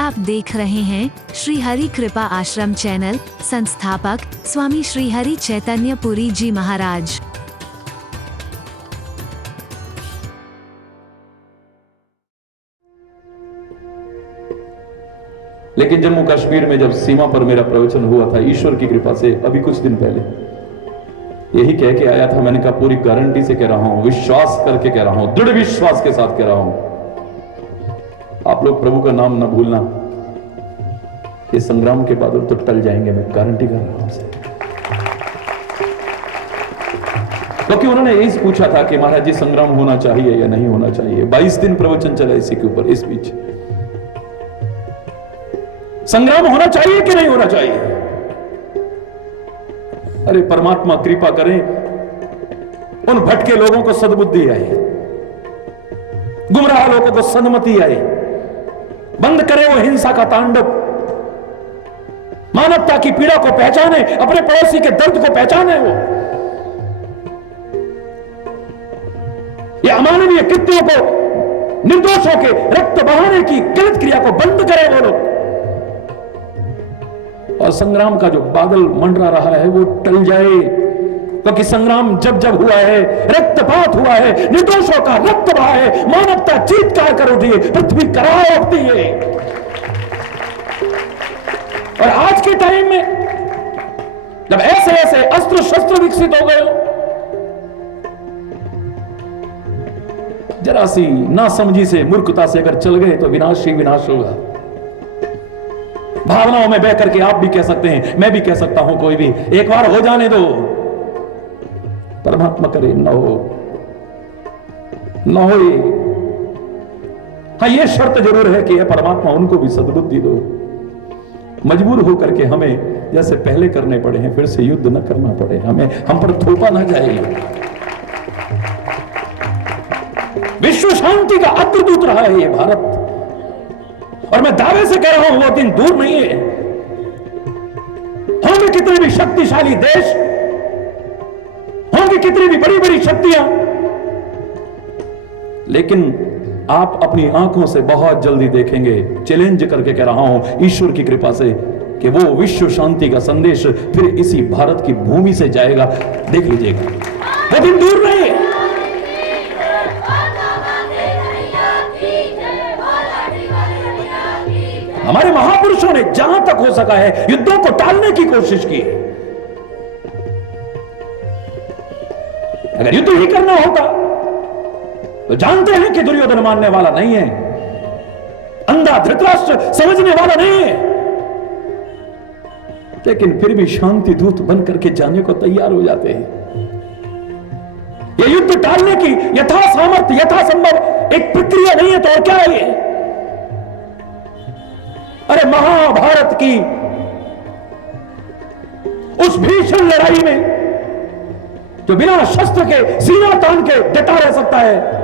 आप देख रहे हैं श्री हरि कृपा आश्रम चैनल। संस्थापक स्वामी श्री हरि चैतन्य पुरी जी महाराज। लेकिन जम्मू कश्मीर में जब सीमा पर मेरा प्रवचन हुआ था, ईश्वर की कृपा से अभी कुछ दिन पहले यही कह के आया था। मैंने कहा पूरी गारंटी से कह रहा हूं, विश्वास करके कह रहा हूं, दृढ़ विश्वास के साथ कह रहा हूं, आप लोग प्रभु का नाम न भूलना। ये संग्राम के बादल तो टल जाएंगे, मैं गारंटी कर रहा हूं आपसे। क्योंकि उन्होंने यही पूछा था कि महाराज जी संग्राम होना चाहिए या नहीं होना चाहिए। 22 दिन प्रवचन चला इसी के ऊपर। इस बीच संग्राम होना चाहिए कि नहीं होना चाहिए? अरे परमात्मा कृपा करें, उन भटके लोगों को सद्बुद्धि आए, गुमराह लोगों को सन्मति आए, बंद करे वो हिंसा का तांडव, मानवता की पीड़ा को पहचाने, अपने पड़ोसी के दर्द को पहचाने। वो ये अमानवीय कृत्यों को, निर्दोषों के रक्त बहाने की गलत क्रिया को बंद करे वो लोग। और संग्राम का जो बादल मंडरा रहा है वो टल जाए, क्योंकि संग्राम जब जब हुआ है, रक्तपात हुआ है, निर्दोषों का रक्त बहा है, मानवता चीत्कार कर उठी है, पृथ्वी कराह उठती है। और आज के टाइम में जब ऐसे ऐसे अस्त्र शस्त्र विकसित हो गए हो, जरा सी नासमझी से, मूर्खता से अगर चल गए तो विनाश ही विनाश होगा। भावनाओं में बह करके आप भी कह सकते हैं, मैं भी कह सकता हूं, कोई भी एक बार हो जाने दो। परमात्मा करे न हो, न हो। हाँ, ये शर्त जरूर है कि यह परमात्मा उनको भी सद्बुद्धि दो। मजबूर होकर के हमें जैसे पहले करने पड़े हैं फिर से युद्ध न करना पड़े, हमें हम पर थोपा ना जाए। विश्व शांति का अग्रदूत रहा है ये भारत, और मैं दावे से कह रहा हूं वो दिन दूर नहीं है। होंगे कितने भी शक्तिशाली देश, होंगी कितनी भी बड़ी बड़ी शक्तियां, लेकिन आप अपनी आंखों से बहुत जल्दी देखेंगे, चैलेंज करके कह रहा हूं ईश्वर की कृपा से, कि वो विश्व शांति का संदेश फिर इसी भारत की भूमि से जाएगा। देख लीजिएगा, वो दिन दूर नहीं है। हमारे महापुरुषों ने जहां तक हो सका है युद्धों को टालने की कोशिश की है। अगर युद्ध ही करना होता तो जानते हैं कि दुर्योधन मानने वाला नहीं है, अंधा धृतराष्ट्र समझने वाला नहीं है, लेकिन फिर भी शांति दूत बन करके जाने को तैयार हो जाते हैं। यह युद्ध टालने की यथा सामर्थ्य, यथा संभव एक प्रक्रिया नहीं है तो और क्या है ये? अरे महाभारत की उस भीषण लड़ाई में जो बिना शस्त्र के सीना तान के डटा रह सकता है,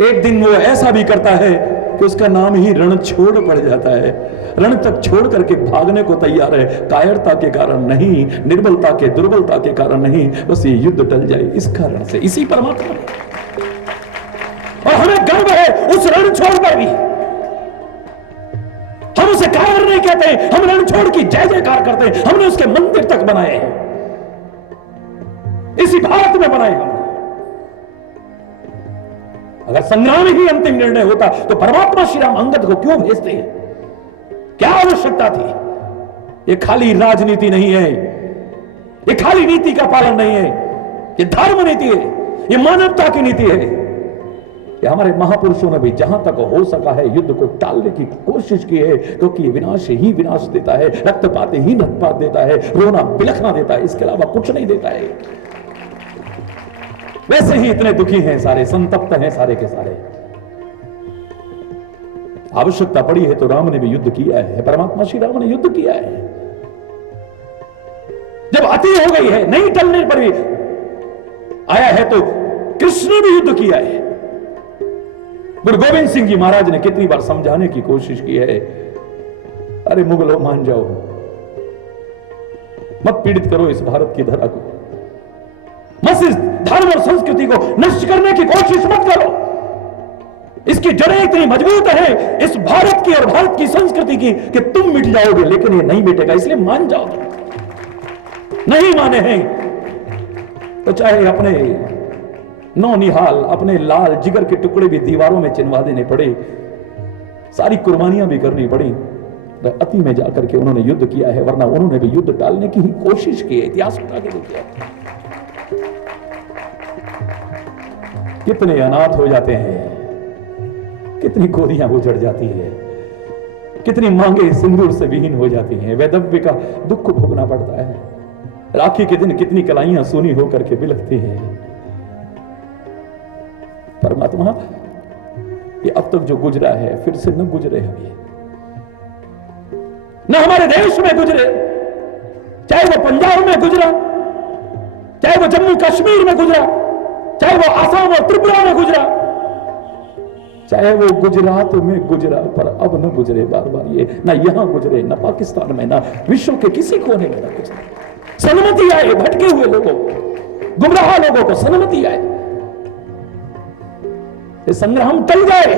एक दिन वो ऐसा भी करता है कि उसका नाम ही रण छोड़ पड़ जाता है। रण तक छोड़ करके भागने को तैयार है, कायरता के कारण नहीं, निर्बलता के, दुर्बलता के कारण नहीं, बस ये युद्ध टल जाए इस कारण से, इसी परमात्मा। और हमें गर्व है उस रण छोड़ पर भी। हम उसे कायर नहीं कहते, हम रण छोड़ की जय जयकार करते हैं। हमने उसके मंदिर तक बनाए हैं, इसी भारत में बनाए हमने। अगर संग्राम ही अंतिम निर्णय होता तो परमात्मा श्री राम अंगद को क्यों भेजते हैं? क्या आवश्यकता थी? ये खाली राजनीति नहीं है, ये खाली नीति का पालन नहीं है, ये धर्म नीति है, ये मानवता की नीति है। कि हमारे महापुरुषों ने भी जहां तक हो सका है युद्ध को टालने की कोशिश की है, क्योंकि विनाश ही विनाश देता है, रक्तपात ही रक्तपात देता है, रोना बिलखना देता है, इसके अलावा कुछ नहीं देता है। वैसे ही इतने दुखी हैं सारे, संतप्त हैं सारे के सारे। आवश्यकता पड़ी है तो राम ने भी युद्ध किया है, परमात्मा श्री राम ने युद्ध किया है। जब अति हो गई है, नहीं टलने पर भी आया है, तो कृष्ण ने भी युद्ध किया है। गुरु गोविंद सिंह जी महाराज ने कितनी बार समझाने की कोशिश की है, अरे मुगलों मान जाओ, मत पीड़ित करो इस भारत की धरा को, मत इस धर्म और संस्कृति को नष्ट करने की कोशिश मत करो। इसकी जड़ें इतनी मजबूत है इस भारत की और भारत की संस्कृति की कि तुम मिट जाओगे, लेकिन ये नहीं मिटेगा। इसलिए मान जाओ। नहीं माने हैं तो चाहे अपने नौनिहाल, अपने लाल जिगर के टुकड़े भी दीवारों में चिनवा देने पड़े, सारी कुर्बानियां भी करनी पड़ी। तो अति में जाकर के उन्होंने युद्ध किया है, वरना उन्होंने भी युद्ध टालने की ही कोशिश की है। इतिहास उठा के देखिए, कितने अनाथ हो जाते हैं, कितनी गोदियां उजड़ जाती है, कितनी मांगे सिंदूर से विहीन हो जाती हैं, वैधव्य का दुख भोगना पड़ता है। राखी के दिन कितनी कलाइयां सूनी होकर के बिलखती हैं। परमात्मा ये अब तक जो गुजरा है फिर से न गुजरे, अभी न हमारे देश में गुजरे, चाहे वो पंजाब में गुजरा, चाहे वो जम्मू कश्मीर में गुजरा, चाहे वो आसाम और त्रिपुरा में गुजरा, चाहे वो गुजरात में गुजरा, पर अब न गुजरे बार बार ये, ना यहां गुजरे, ना पाकिस्तान में, ना विश्व के किसी कोने में न गुजरे। सन्मति आए भटके हुए लोगों को, गुमराह लोगों को सन्मति आए, ये संग्राम टल जाए।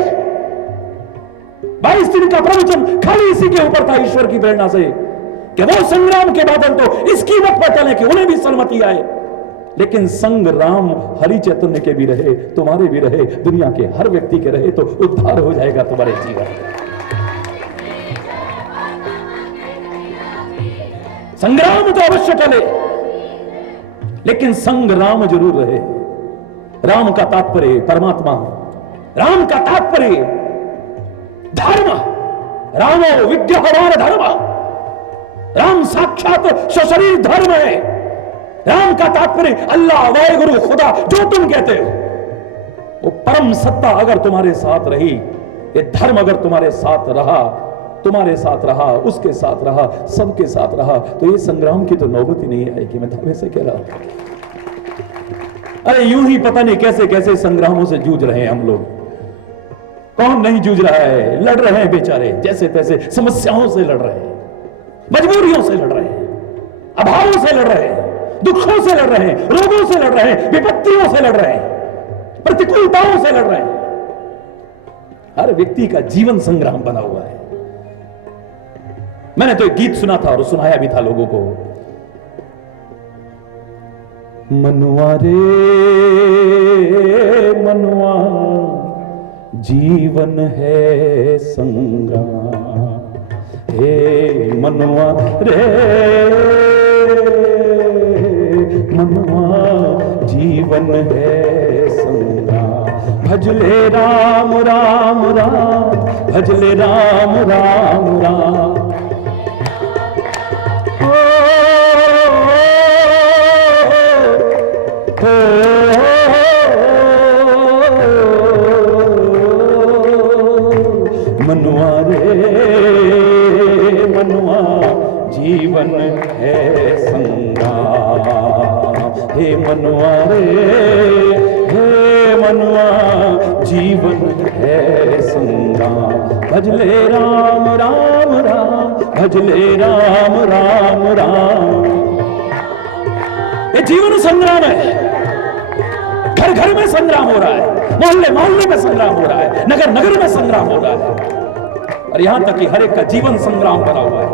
22 दिन का प्रवचन खाली इसी के ऊपर था, ईश्वर की प्रेरणा से, कि वो संग्राम के बादल तो इस कीमत पर टले कि उन्हें भी सन्मति आए, लेकिन संग्राम हरि चैतन्य के भी रहे, तुम्हारे भी रहे, दुनिया के हर व्यक्ति के रहे, तो उद्धार हो जाएगा तुम्हारे जीवन। संग्राम तो अवश्य टले, लेकिन संग्राम जरूर रहे। राम का तात्पर्य परमात्मा, राम का तात्पर्य धर्म, रामो विग्रहवान धर्म, राम साक्षात सशरीर धर्म है। राम का तात्पर्य अल्लाह, वाहेगुरु, खुदा, जो तुम कहते हो, वो परम सत्ता अगर तुम्हारे साथ रही, ये धर्म अगर तुम्हारे साथ रहा, तुम्हारे साथ रहा, उसके साथ रहा, सबके साथ रहा, तो ये संग्राम की तो नौबत ही नहीं आएगी। मैं दावे से कह रहा हूं। अरे यूं ही पता नहीं कैसे कैसे संग्रामों से जूझ रहे हैं हम लोग। कौन नहीं जूझ रहा है? लड़ रहे हैं बेचारे, जैसे तैसे समस्याओं से लड़ रहे हैं, मजबूरियों से लड़ रहे हैं, अभावों से लड़ रहे हैं, दुखों से लड़ रहे हैं, रोगों से लड़ रहे हैं, विपत्तियों से लड़ रहे हैं, प्रतिकूलताओं से लड़ रहे हैं। हर व्यक्ति का जीवन संग्राम बना हुआ है। मैंने तो एक गीत सुना था और सुनाया भी था लोगों को। मनुआ रे मनुआ, जीवन है संग्राम, हे मनुआ रे मनुआ, जीवन है संग्राम। भजले राम राम राम, भजले राम राम राम। मनुआ रे मनुआ, जीवन है संग्राम, हे मनुआ रे हे मनुआ, जीवन है संग्राम। भजले राम राम राम, भजले राम राम राम। ये जीवन संग्राम है। घर घर में संग्राम हो रहा है, मोहल्ले मोहल्ले में संग्राम हो रहा है, नगर नगर में संग्राम हो रहा है, और यहां तक कि हर एक का जीवन संग्राम बना हुआ है।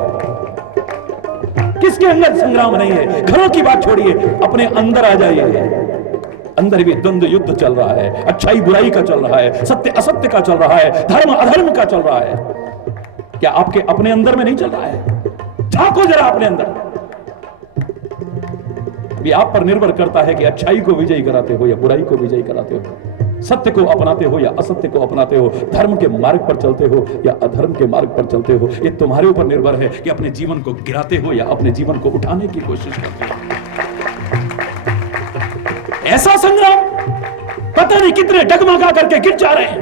किसके अंदर संग्राम नहीं है? घरों की बात छोड़िए, अपने अंदर आ जाइए। अंदर भी द्वंद्व युद्ध चल रहा है, अच्छाई बुराई का चल रहा है, सत्य असत्य का चल रहा है, धर्म अधर्म का चल रहा है। क्या आपके अपने अंदर में नहीं चल रहा है? झांको जरा अपने अंदर। ये आप पर निर्भर करता है कि अच्छाई को विजयी कराते हो या बुराई को विजयी कराते हो, सत्य को अपनाते हो या असत्य को अपनाते हो, धर्म के मार्ग पर चलते हो या अधर्म के मार्ग पर चलते हो। ये तुम्हारे ऊपर निर्भर है कि अपने जीवन को गिराते हो या अपने जीवन को उठाने की कोशिश करते हो। ऐसा संग्राम पता नहीं कितने डगमगा करके गिर जा रहे हैं,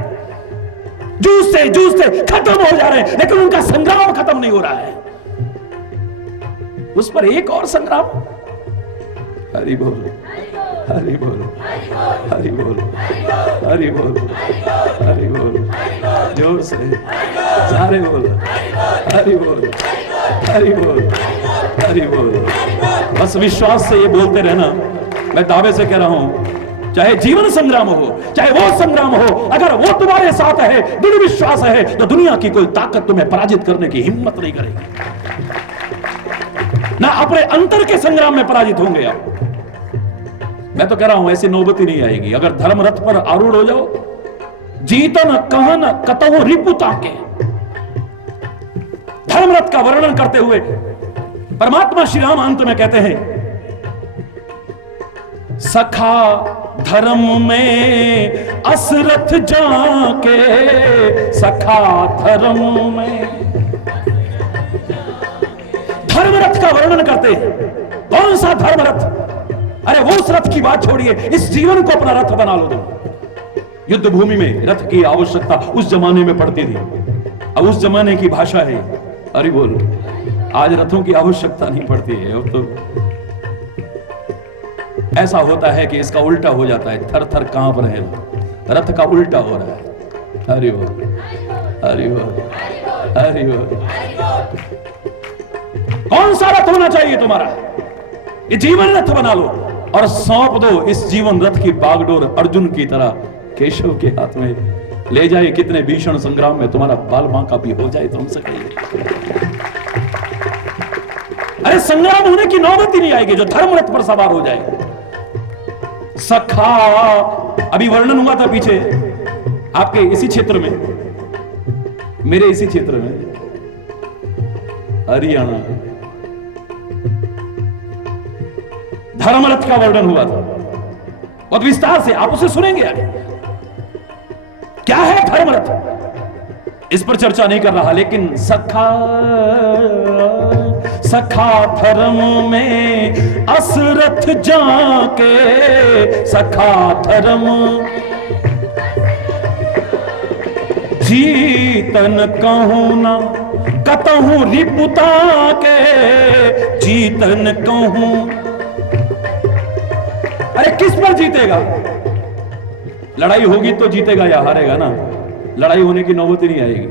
जूझते जूझते खत्म हो जा रहे हैं, लेकिन उनका संग्राम खत्म नहीं हो रहा है। उस पर एक और संग्राम। हरि बोल, हरि बोल, हरि बोल, हरि बोल, हरि बोल, जोर से सारे बोल, हरि बोल, हरि बोल, हरि बोल। बस विश्वास से ये बोलते रहना। मैं दावे से कह रहा हूं, चाहे जीवन संग्राम हो, चाहे वो संग्राम हो, अगर वो तुम्हारे साथ है, दृढ़ विश्वास है, तो दुनिया की कोई ताकत तुम्हें पराजित करने की हिम्मत नहीं करेगी। ना अपने अंतर के संग्राम में पराजित होंगे आप। मैं तो कह रहा हूं ऐसी नौबत ही नहीं आएगी। अगर धर्म रथ पर आरूढ़ हो जाओ, जीतन कहन कतहु रिपुता के, धर्म रथ का वर्णन करते हुए परमात्मा श्री राम अंत में कहते हैं, सखा धर्म में असरथ जाके, सखा धर्म में। धर्मरथ का वर्णन करते हैं। कौन सा धर्मरथ? अरे वो उस रथ की बात छोड़िए, इस जीवन को अपना रथ बना लो तुम। युद्ध भूमि में रथ की आवश्यकता उस जमाने में पड़ती थी। अब उस जमाने की भाषा है, अरे बोल, आज रथों की आवश्यकता नहीं पड़ती है। अब तो ऐसा होता है कि इसका उल्टा हो जाता है, थर थर कांप रहे हैं, रथ का उल्टा हो रहा है। अरे बोल, अरे बोल, अरे बोल। कौन सा रथ होना चाहिए तुम्हारा? ये जीवन रथ बना लो और सौंप दो इस जीवन रथ की बागडोर अर्जुन की तरह केशव के हाथ में। ले जाए कितने भीषण संग्राम में तुम्हारा बाल बांका भी हो जाए तो हमसे कहिए। अरे संग्राम होने की नौबत ही नहीं आएगी जो धर्म रथ पर सवार हो जाए। सखा, अभी वर्णन हुआ था पीछे आपके इसी क्षेत्र में, मेरे इसी क्षेत्र में, हरियाणा, धर्मरथ का वर्णन हुआ था बहुत विस्तार से। आप उसे सुनेंगे आगे। क्या है धर्मरथ, इस पर चर्चा नहीं कर रहा, लेकिन सखा सखा धर्म में असरथ जाके, सखा धर्म जीतन कहूं ना कतहूं रिपुता के, जीतन कहूं। अरे किस पर जीतेगा? लड़ाई होगी तो जीतेगा या हारेगा ना। लड़ाई होने की नौबत ही नहीं आएगी।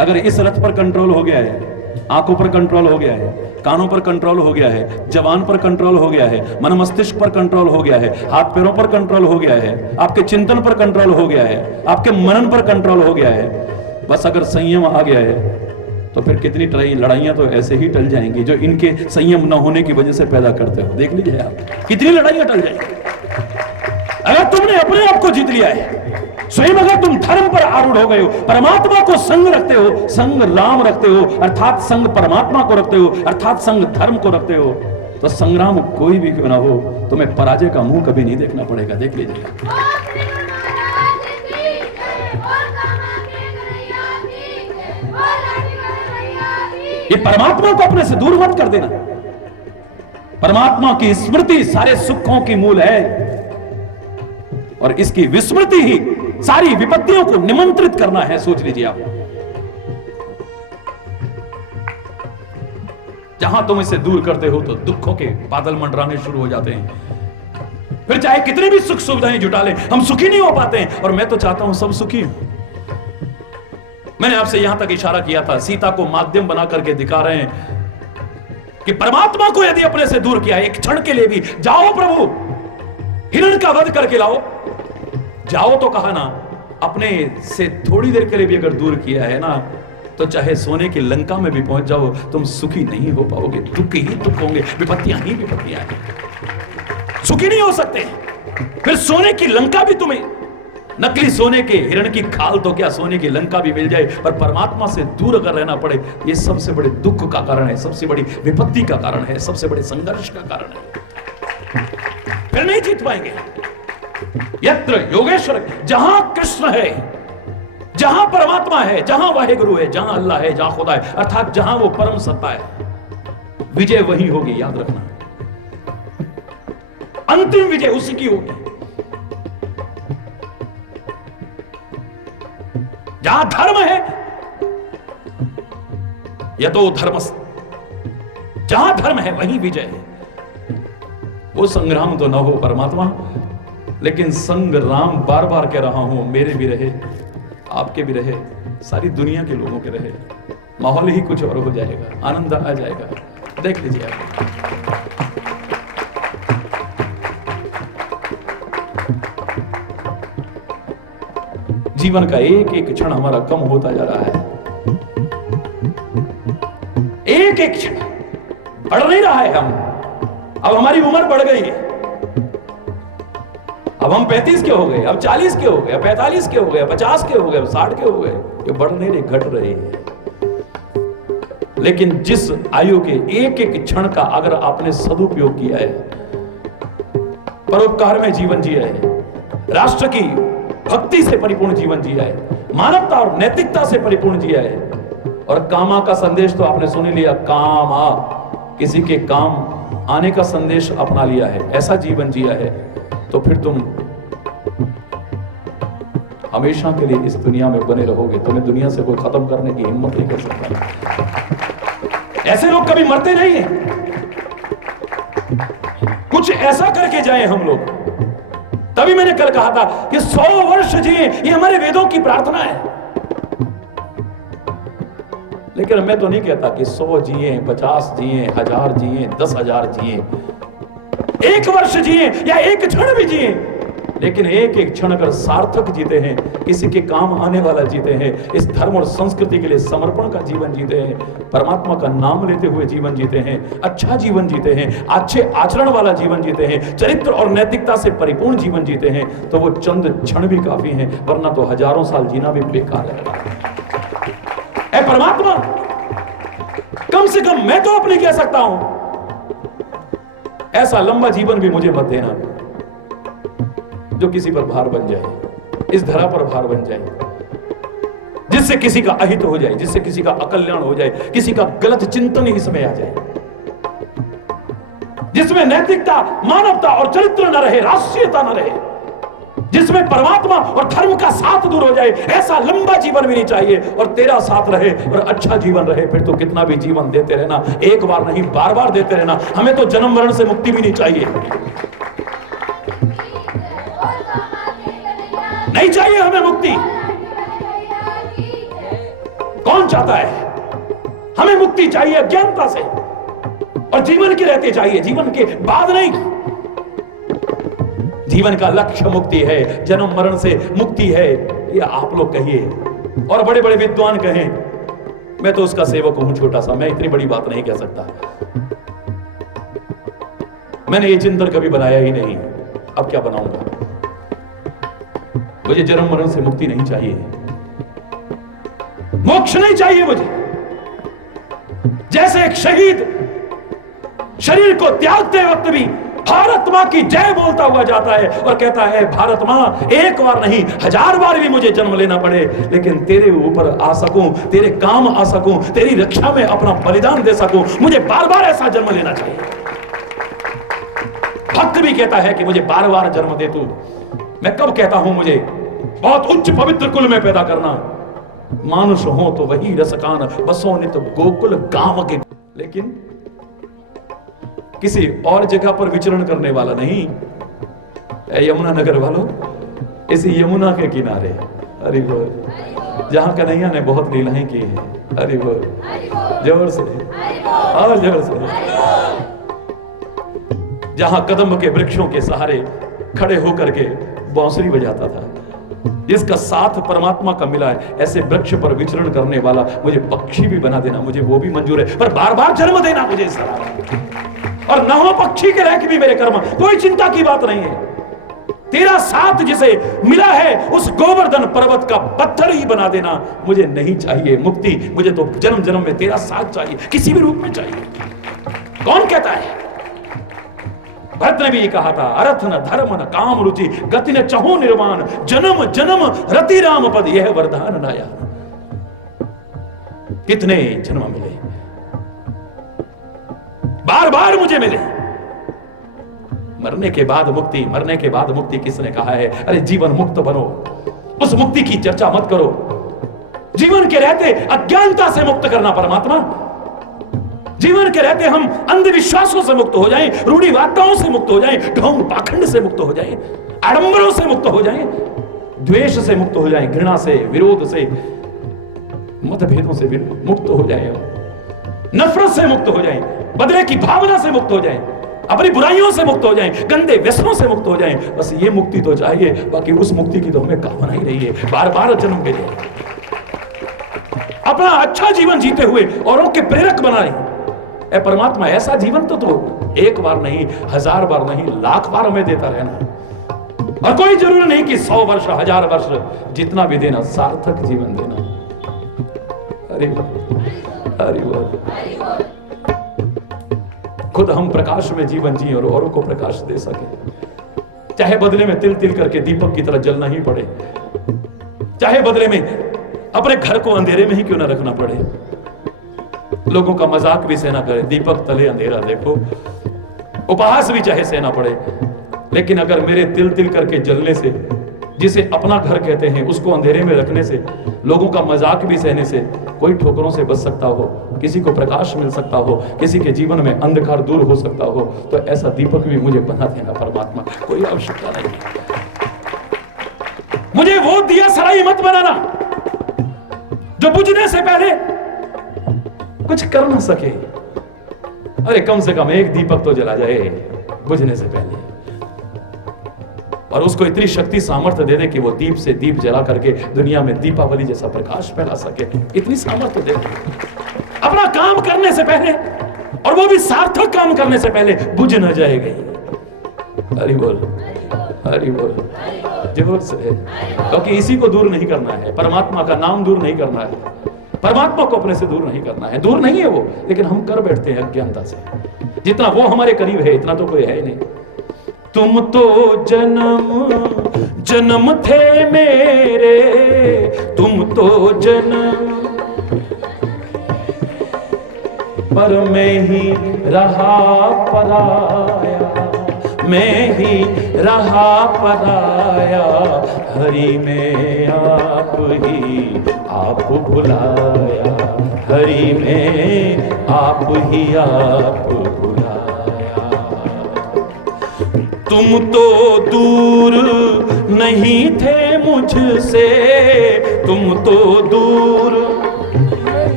अगर इस रथ पर कंट्रोल हो गया है, आंखों पर कंट्रोल हो गया है, कानों पर कंट्रोल हो गया है, जवान पर कंट्रोल हो गया है, मन मस्तिष्क पर कंट्रोल हो गया है, हाथ पैरों पर कंट्रोल हो गया है, आपके चिंतन पर कंट्रोल हो गया है, आपके मनन पर कंट्रोल हो गया है, बस अगर संयम आ गया है तो फिर कितनी लड़ाइयां तो ऐसे ही टल जाएंगी जो इनके संयम न होने की वजह से पैदा करते हो। देख लीजिए आप, कितनी लड़ाइयां टल जाएंगी अगर तुमने अपने आप को जीत लिया है। स्वयं अगर तुम धर्म पर आरूढ़ हो गए हो, परमात्मा को संग रखते हो, संग राम रखते हो, अर्थात संग परमात्मा को रखते हो, अर्थात संग धर्म को रखते हो, तो संग्राम कोई भी क्यों ना हो, तुम्हें पराजय का मुंह कभी नहीं देखना पड़ेगा। देख लीजिए। ये परमात्मा को अपने से दूर मत कर देना। परमात्मा की स्मृति सारे सुखों की मूल है और इसकी विस्मृति ही सारी विपत्तियों को निमंत्रित करना है। सोच लीजिए आप, जहां तुम इसे दूर करते हो तो दुखों के बादल मंडराने शुरू हो जाते हैं। फिर चाहे कितनी भी सुख सुविधाएं जुटा लें, हम सुखी नहीं हो पाते हैं। और मैं तो चाहता हूं सब सुखी हो। मैंने आपसे यहां तक इशारा किया था, सीता को माध्यम बना करके दिखा रहे हैं कि परमात्मा को यदि अपने से दूर किया, एक क्षण के लिए भी जाओ प्रभु हिरण का वध करके लाओ, जाओ तो कहा ना, अपने से थोड़ी देर के लिए भी अगर दूर किया है ना, तो चाहे सोने की लंका में भी पहुंच जाओ, तुम सुखी नहीं हो पाओगे। दुख ही दुख होंगे, विपत्तियां ही विपत्तियां हैं, सुखी नहीं हो सकते। फिर सोने की लंका भी तुम्हें, नकली सोने के हिरण की खाल तो क्या, सोने की लंका भी मिल जाए, पर परमात्मा से दूर अगर रहना पड़े, ये सबसे बड़े दुख का कारण है, सबसे बड़ी विपत्ति का कारण है, सबसे बड़े संघर्ष का कारण है। फिर नहीं जीत पाएंगे। यत्र योगेश्वर, जहां कृष्ण है, जहां परमात्मा है, जहां वाहेगुरु है, जहां अल्लाह है, जहां खुदा है, अर्थात जहां वो परम सत्ता है, विजय वही होगी। याद रखना, अंतिम विजय उसी की होगी। जहां धर्म है, यतो धर्म, जहां धर्म है वहीं विजय है। वो संग्राम तो ना हो परमात्मा, लेकिन संग्राम बार बार कह रहा हूं, मेरे भी रहे, आपके भी रहे, सारी दुनिया के लोगों के रहे, माहौल ही कुछ और हो जाएगा, आनंद आ जाएगा। देख लीजिए आप। जीवन का एक एक क्षण हमारा कम होता जा रहा है, एक एक क्षण बढ़ नहीं रहा है। हम अब हमारी उम्र बढ़ गई है, अब हम 35 के हो गए, अब 40 के हो गए, अब 45 के हो गए, 50 के हो गए, 60 के हो गए। ये बढ़ नहीं रहे, घट रहे हैं। लेकिन जिस आयु के एक एक क्षण का अगर आपने सदुपयोग किया है, परोपकार में जीवन जिया है, राष्ट्र की भक्ति से परिपूर्ण जीवन जिया है, मानवता और नैतिकता से परिपूर्ण जिया है, और कामा का संदेश तो आपने सुन लिया, काम आ, किसी के काम आने का संदेश अपना लिया है, ऐसा जीवन जिया है, तो फिर तुम हमेशा के लिए इस दुनिया में बने रहोगे। तुम्हें दुनिया से कोई खत्म करने की हिम्मत नहीं कर सकता। ऐसे लोग कभी मरते नहीं हैं। कुछ ऐसा करके जाए हम लोग। तभी मैंने कल कहा था कि 100 वर्ष जिए, ये हमारे वेदों की प्रार्थना है। लेकिन मैं तो नहीं कहता कि 100 जिए, 50 जिए, 1000 जिए, 10,000 जिए, 1 वर्ष जिए या 1 क्षण भी जिए, लेकिन एक एक क्षण अगर सार्थक जीते हैं, किसी के काम आने वाला जीते हैं, इस धर्म और संस्कृति के लिए समर्पण का जीवन जीते हैं, परमात्मा का नाम लेते हुए जीवन जीते हैं, अच्छा जीवन जीते हैं, अच्छे आचरण वाला जीवन जीते हैं, चरित्र और नैतिकता से परिपूर्ण जीवन जीते हैं, तो वो चंद क्षण भी काफी हैं, वरना तो हजारों साल जीना भी बेकार है। परमात्मा, कम से कम मैं तो अपने कह सकता हूं, ऐसा लंबा जीवन भी मुझे मत देना जो किसी पर भार बन जाए, इस धरा पर भार बन जाए, जिससे किसी का अहित हो जाए, जिससे किसी का अकल्याण हो जाए, किसी का गलत चिंतन ही इसमें आ जाए, जिसमें नैतिकता, मानवता और चरित्र न रहे, राष्ट्रीयता न रहे, जिसमें परमात्मा और धर्म का साथ दूर हो जाए। ऐसा लंबा जीवन भी नहीं चाहिए, और तेरा साथ रहे और अच्छा जीवन रहे। फिर तो कितना भी जीवन देते रहना, एक बार नहीं बार बार देते रहना। हमें तो जन्म मरण से मुक्ति भी नहीं चाहिए, नहीं चाहिए हमें मुक्ति। कौन चाहता है? हमें मुक्ति चाहिए अज्ञानता से, और जीवन की रहते चाहिए, जीवन के बाद नहीं। जीवन का लक्ष्य मुक्ति है, जन्म मरण से मुक्ति है, ये आप लोग कहिए और बड़े बड़े विद्वान कहें। मैं तो उसका सेवक हूं, छोटा सा, मैं इतनी बड़ी बात नहीं कह सकता। मैंने ये चिंतन कभी बनाया ही नहीं, अब क्या बनाऊंगा। मुझे जन्म मरण से मुक्ति नहीं चाहिए, मोक्ष नहीं चाहिए मुझे। जैसे एक शहीद शरीर को त्यागते वक्त भी भारत मां की जय बोलता हुआ जाता है और कहता है, भारत मां, एक बार नहीं 1000 बार भी मुझे जन्म लेना पड़े, लेकिन तेरे ऊपर आ सकूं, तेरे काम आ सकूं, तेरी रक्षा में अपना बलिदान दे सकूं, मुझे बार बार ऐसा जन्म लेना चाहिए। भक्त भी कहता है कि मुझे बार बार जन्म दे तू। मैं कब कहता हूं मुझे बहुत उच्च पवित्र कुल में पैदा करना, मानुष हो तो वही रसकान, बसो नित गोकुल गांव के। लेकिन किसी और जगह पर विचरण करने वाला नहीं। यमुना नगर वालों, इसी यमुना के किनारे, अरे बोल, जहां कन्हैया ने बहुत लीलाएं की हैं, अरे बोल, जोर से और जोर से, जहां कदम के वृक्षों के सहारे खड़े होकर के बांसुरी बजाता था, जिसका साथ परमात्मा का मिला है, ऐसे वृक्ष पर विचरण करने वाला मुझे पक्षी भी बना देना, मुझे वो भी मंजूर है, पर बार बार जन्म देना मुझे इस तरह, और न हो पक्षी के लायक भी मेरे कर्म, कोई चिंता की बात नहीं है। तेरा साथ जिसे मिला है, उस गोवर्धन पर्वत का पत्थर ही बना देना मुझे नहीं चाहिए मुक्ति। मुझे तो जन्म जन्म में तेरा साथ चाहिए, किसी भी रूप में चाहिए। कौन कहता है? भरत ने भी कहा था, अर्थ न धर्म न काम रुचि, गति न चहु निर्वाण, जन्म जन्म रति राम पद, यह वरदान नाया। कितने जन्म मिले, बार बार मुझे मिले। मरने के बाद मुक्ति, मरने के बाद मुक्ति किसने कहा है? अरे जीवन मुक्त बनो, उस मुक्ति की चर्चा मत करो। जीवन के रहते अज्ञानता से मुक्त करना परमात्मा, जीवन के रहते हम अंधविश्वासों से मुक्त हो जाएं, रूढ़िवादिताओं से मुक्त हो जाएं, ढोंग पाखंड से मुक्त हो जाएं, आडंबरों से मुक्त हो जाएं, द्वेष से मुक्त हो जाएं, घृणा से, विरोध से, मतभेदों से मुक्त हो जाएं, नफरत से मुक्त हो जाएं, बदले की भावना से मुक्त हो जाएं। अपनी बुराइयों से मुक्त हो जाएं, गंदे व्यसनों से मुक्त हो जाएं। बस ये मुक्ति तो चाहिए, बाकी उस मुक्ति की तो हमें कामना ही नहीं है। बार बार जन्म मिले, अपना अच्छा जीवन जीते हुए औरों के प्रेरक बनाए। ए परमात्मा, ऐसा जीवन तो एक बार नहीं, 1000 बार नहीं, लाख बार हमें देता रहना है। और कोई जरूरी नहीं कि 100 वर्ष 1000 वर्ष, जितना भी देना, सार्थक जीवन देना। हरि बोल। खुद हम प्रकाश में जीवन जिए और औरों को प्रकाश दे सके। चाहे बदले में तिल तिल करके दीपक की तरह जलना ही पड़े, चाहे बदले में अपने घर को अंधेरे में ही क्यों ना रखना पड़े, लोगों का मजाक भी सहना करे, दीपक तले अंधेरा देखो, उपहास भी चाहे सहना पड़े, लेकिन अगर मेरे तिल तिल करके जलने से, जिसे अपना घर कहते हैं, उसको अंधेरे में रखने से, लोगों का मजाक भी सहने से कोई ठोकरों से बच सकता हो, किसी को प्रकाश मिल सकता हो, किसी के जीवन में अंधकार दूर हो सकता हो, तो ऐसा दीपक भी मुझे बना देना परमात्मा, कोई आवश्यकता नहीं। मुझे वो दिया सराई मत बनाना जो बुझने से पहले कुछ कर ना सके। अरे कम से कम एक दीपक तो जला जाए बुझने से पहले, और उसको इतनी शक्ति सामर्थ्य दे दे कि वो दीप से दीप जला करके दुनिया में दीपावली जैसा प्रकाश फैला सके। इतनी सामर्थ्य दे दे अपना काम करने से पहले, और वो भी सार्थक काम करने से पहले बुझ न जाएगी। हरि बोल, हरि बोल, जोर से, क्योंकि इसी को दूर नहीं करना है, परमात्मा का नाम दूर नहीं करना है, परमात्मा को अपने से दूर नहीं करना है। दूर नहीं है वो, लेकिन हम कर बैठते हैं अज्ञानता से। जितना वो हमारे करीब है, इतना तो कोई है ही नहीं। तुम तो जन्म जन्म थे मेरे, तुम तो जन्म, पर मैं ही रहा पराया, मैं ही रहा पराया, हरि में आप ही आप बुलाया, हरि में आप ही आप बुलाया। तुम तो दूर नहीं थे मुझसे, तुम तो दूर,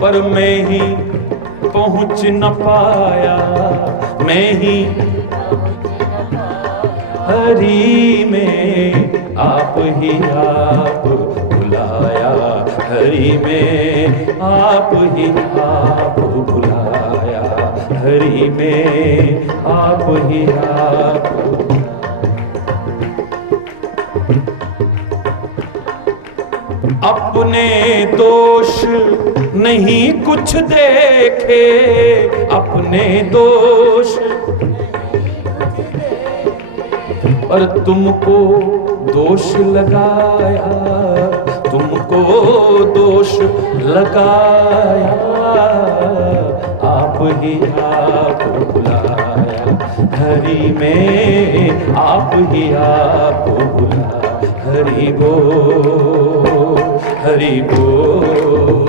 पर मैं ही पहुंच न पाया, मैं ही हरि में आप ही आप बुलाया, हरि में आप ही आप बुलाया, हरि में आप ही आप। अपने दोष नहीं कुछ देखे, अपने दोष, पर तुमको दोष लगाया, तुमको दोष लगाया, आप ही आप बुलाया, हरि में आप ही आप बुलाया, हरि बोल, हरि बोल,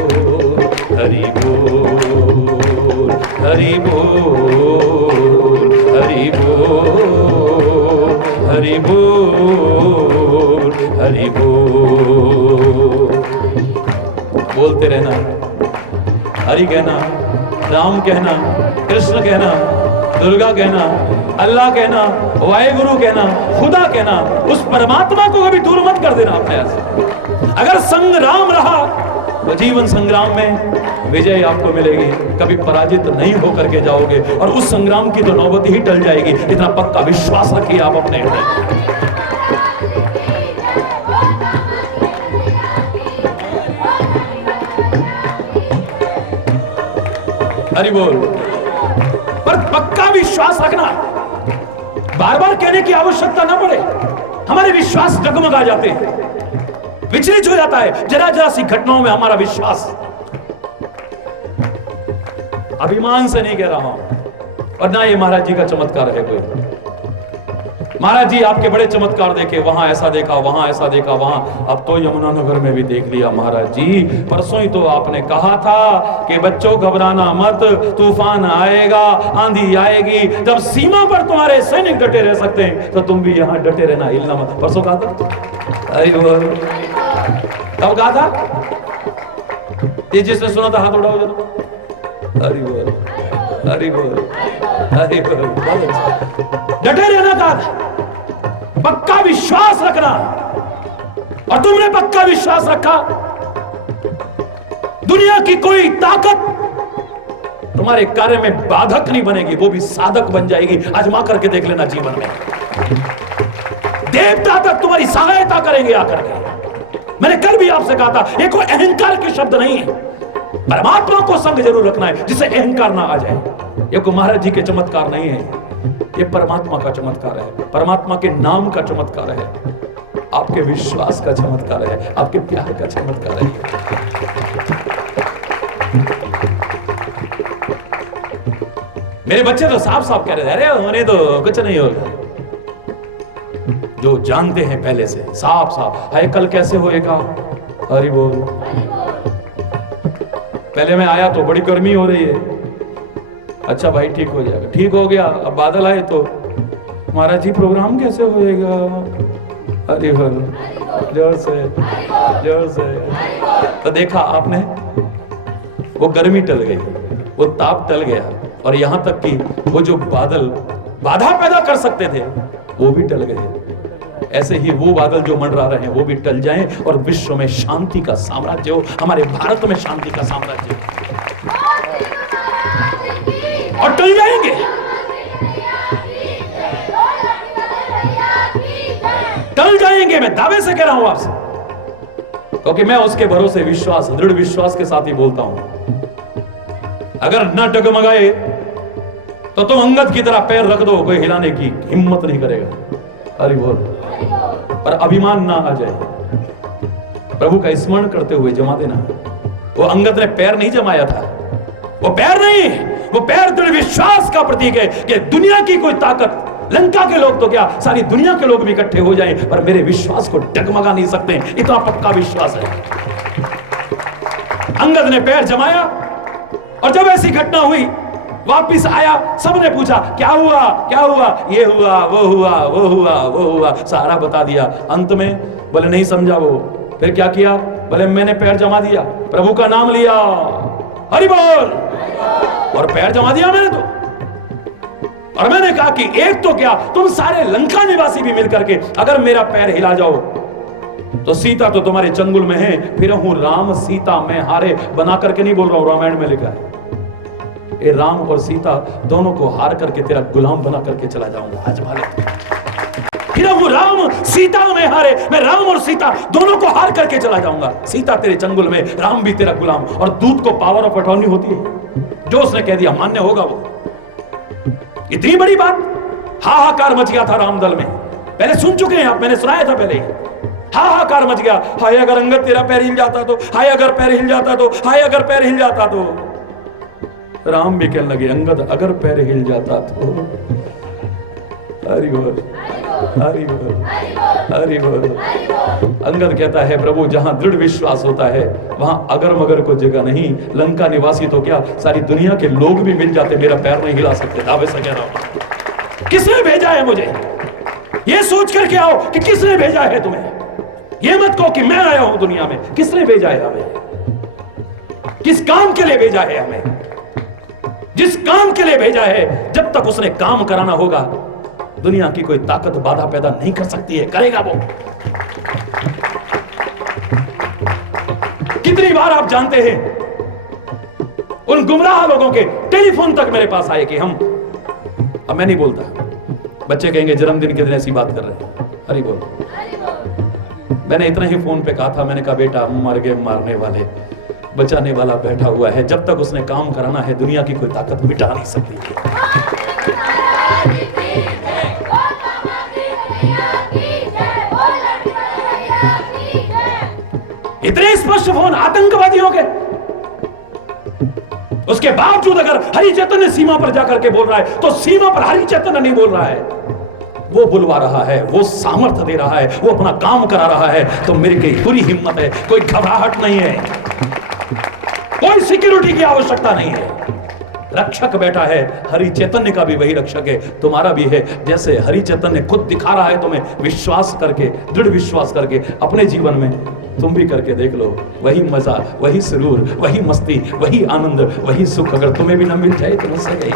हरि बोल, हरि बोल, हरि बोल, हरि बोल, हरि बोल। बोलते रहना, हरि कहना, राम कहना, कृष्ण कहना, दुर्गा कहना, अल्लाह कहना, वाहेगुरु कहना, खुदा कहना। उस परमात्मा को कभी दूर मत कर देना अपने से। अगर संग्राम रहा तो जीवन संग्राम में विजय आपको मिलेगी, कभी पराजित नहीं होकर के जाओगे, और उस संग्राम की तो नौबत ही टल जाएगी। इतना पक्का विश्वास रखिए आप अपने हृदय। हरि बोल। पर पक्का विश्वास रखना, बार बार कहने की आवश्यकता ना पड़े। हमारे विश्वास डगमगा जाते हैं, विचलित हो जाता है जरा जरा सी घटनाओं में हमारा विश्वास। अभिमान से नहीं कह रहा हूं, और ना ये महाराज जी का चमत्कार है कोई। महाराज जी आपके बड़े चमत्कार देखे, वहां ऐसा देखा, वहां ऐसा देखा, वहां, अब तो यमुनानगर में भी देख लिया महाराज जी। परसों ही तो आपने कहा था कि बच्चों घबराना मत, तूफान आएगा, आंधी आएगी, जब सीमा पर तुम्हारे सैनिक डटे रह सकते हैं तो तुम भी यहां डटे रहना, हिलना मत। परसों कहा था, अरे कब कहा था? ये जिसने सुना था हाथ उठाओ जरा। अरे हरि बोल, हरि बोल। डटे रहना था, पक्का विश्वास रखना, और तुमने पक्का विश्वास रखा। दुनिया की कोई ताकत तुम्हारे कार्य में बाधक नहीं बनेगी, वो भी साधक बन जाएगी। आजमा करके देख लेना जीवन में। देवता तक तुम्हारी सहायता करेंगे आकर के। मैंने कल भी आपसे कहा था, ये कोई अहंकार के शब्द नहीं है। परमात्मा को संग जरूर रखना है, जिससे अहंकार ना आ जाए। ये कोई महाराज जी के चमत्कार नहीं है, ये परमात्मा का चमत्कार है, परमात्मा के नाम का चमत्कार है, आपके विश्वास का चमत्कार है, आपके प्यार का चमत्कार है। मेरे बच्चे तो साफ साफ कह रहे थे, अरे होने तो कुछ नहीं होगा। जो जानते हैं पहले से साफ साफ, है कल कैसे होएगा, हरि बोल। पहले मैं आया तो बड़ी गर्मी हो रही है, अच्छा भाई ठीक हो जाएगा, ठीक हो गया। अब बादल आए तो महाराज जी प्रोग्राम कैसे होएगा, हरि बोल, जोर से जोर से। तो देखा आपने, वो गर्मी टल गई, वो ताप टल गया, और यहां तक कि वो जो बादल बाधा पैदा कर सकते थे वो भी टल गए। ऐसे ही वो बादल जो मंडरा रहे हैं वो भी टल जाएं, और विश्व में शांति का साम्राज्य हो, हमारे भारत में शांति का साम्राज्य हो, और टल जाएंगे। टल जाएंगे, मैं दावे से कह रहा हूं आपसे, क्योंकि मैं उसके भरोसे विश्वास, दृढ़ विश्वास के साथ ही बोलता हूं। अगर न डगमगाए तो तुम अंगद की तरह पैर रख दो, कोई हिलाने की हिम्मत नहीं करेगा, हरि बोल। पर अभिमान ना आ जाए, प्रभु का स्मरण करते हुए जमा देना। वो अंगद ने पैर नहीं जमाया था, वो पैर नहीं, वो पैर दृढ़ विश्वास का प्रतीक है कि दुनिया की कोई ताकत, लंका के लोग तो क्या, सारी दुनिया के लोग भी इकट्ठे हो जाएं, पर मेरे विश्वास को डगमगा नहीं सकते, इतना पक्का विश्वास है। अंगद ने पैर जमाया, और जब ऐसी घटना हुई, वापिस आया, सबने पूछा क्या हुआ क्या हुआ, ये हुआ वो हुआ वो हुआ वो हुआ, सारा बता दिया। अंत में बोले नहीं समझा वो, फिर क्या किया, बोले मैंने पैर जमा दिया, प्रभु का नाम लिया, हरि बोल, और पैर जमा दिया मैंने तो। और मैंने कहा कि एक तो क्या, तुम सारे लंका निवासी भी मिलकर के अगर मेरा पैर हिला जाओ तो सीता तो तुम्हारे चंगुल में है, फिर हूं राम सीता मैं हारे, बना करके नहीं बोल रहा हूं, रामायण में लिखा है। ये राम और सीता दोनों को हार करके तेरा गुलाम बना करके चला जाऊंगा, आज मालिक। फिर हूं राम सीता में हारे, मैं राम और सीता दोनों को हार करके चला जाऊंगा, सीता तेरे चंगुल में, राम भी तेरा गुलाम। और दूत को पावर ऑफ अटॉर्नी होती है, जो उसने कह दिया मान्य होगा वो। इतनी बड़ी बात, हाहाकार मच गया था रामदल में, पहले सुन चुके हैं आप, मैंने सुनाया था पहले, हाहाकार मच गया। हाय अगर अंगद तेरा पैर हिल जाता तो, हाय अगर पैर हिल जाता तो, हाय अगर पैर हिल जाता तो। राम भी कहने लगे अंगद अगर पैर हिल जाता तो, हरि बोल हरि बोल हरि बोल। अंगद कहता है प्रभु जहां दृढ़ विश्वास होता है वहां अगर मगर को जगह नहीं, लंका निवासी तो क्या सारी दुनिया के लोग भी मिल जाते, मेरा पैर नहीं हिला सकते, दावे से कह रहा हूं। किसने भेजा है मुझे, ये सोच करके आओ कि किसने भेजा है तुम्हें। ये मत कहो कि मैं आया हूं दुनिया में, किसने भेजा है हमें, किस काम के लिए भेजा है हमें। जिस काम के लिए भेजा है, जब तक उसने काम कराना होगा दुनिया की कोई ताकत बाधा पैदा नहीं कर सकती है, करेगा वो। कितनी बार आप जानते हैं उन गुमराह लोगों के टेलीफोन तक मेरे पास आए कि हम, अब मैं नहीं बोलता, बच्चे कहेंगे जन्मदिन के दिन ऐसी बात कर रहे हैं, हरि बोल। मैंने इतना ही फोन पे कहा था, मैंने कहा बेटा मर गए मारने वाले, बचाने वाला बैठा हुआ है, जब तक उसने काम कराना है दुनिया की कोई ताकत मिटा नहीं सकती। इतने स्पष्ट फोन आतंकवादियों के, उसके बावजूद अगर हरि चैतन्य सीमा पर जाकर के बोल रहा है तो सीमा पर हरि चैतन्य नहीं बोल रहा है, वो बुलवा रहा है, वो सामर्थ्य दे रहा है, वो अपना काम करा रहा है, तो मेरी कोई पूरी हिम्मत है, कोई घबराहट नहीं है, कोई सिक्योरिटी की आवश्यकता नहीं है। रक्षक बैठा है, हरि चैतन्य का भी वही रक्षक है, तुम्हारा भी है। जैसे हरि चैतन्य खुद दिखा रहा है तुम्हें, विश्वास करके, दृढ़ विश्वास करके अपने जीवन में तुम भी करके देख लो, वही मजा, वही सुरूर, वही मस्ती, वही आनंद, वही सुख अगर तुम्हें भी न मिल जाए तो मुझसे गई।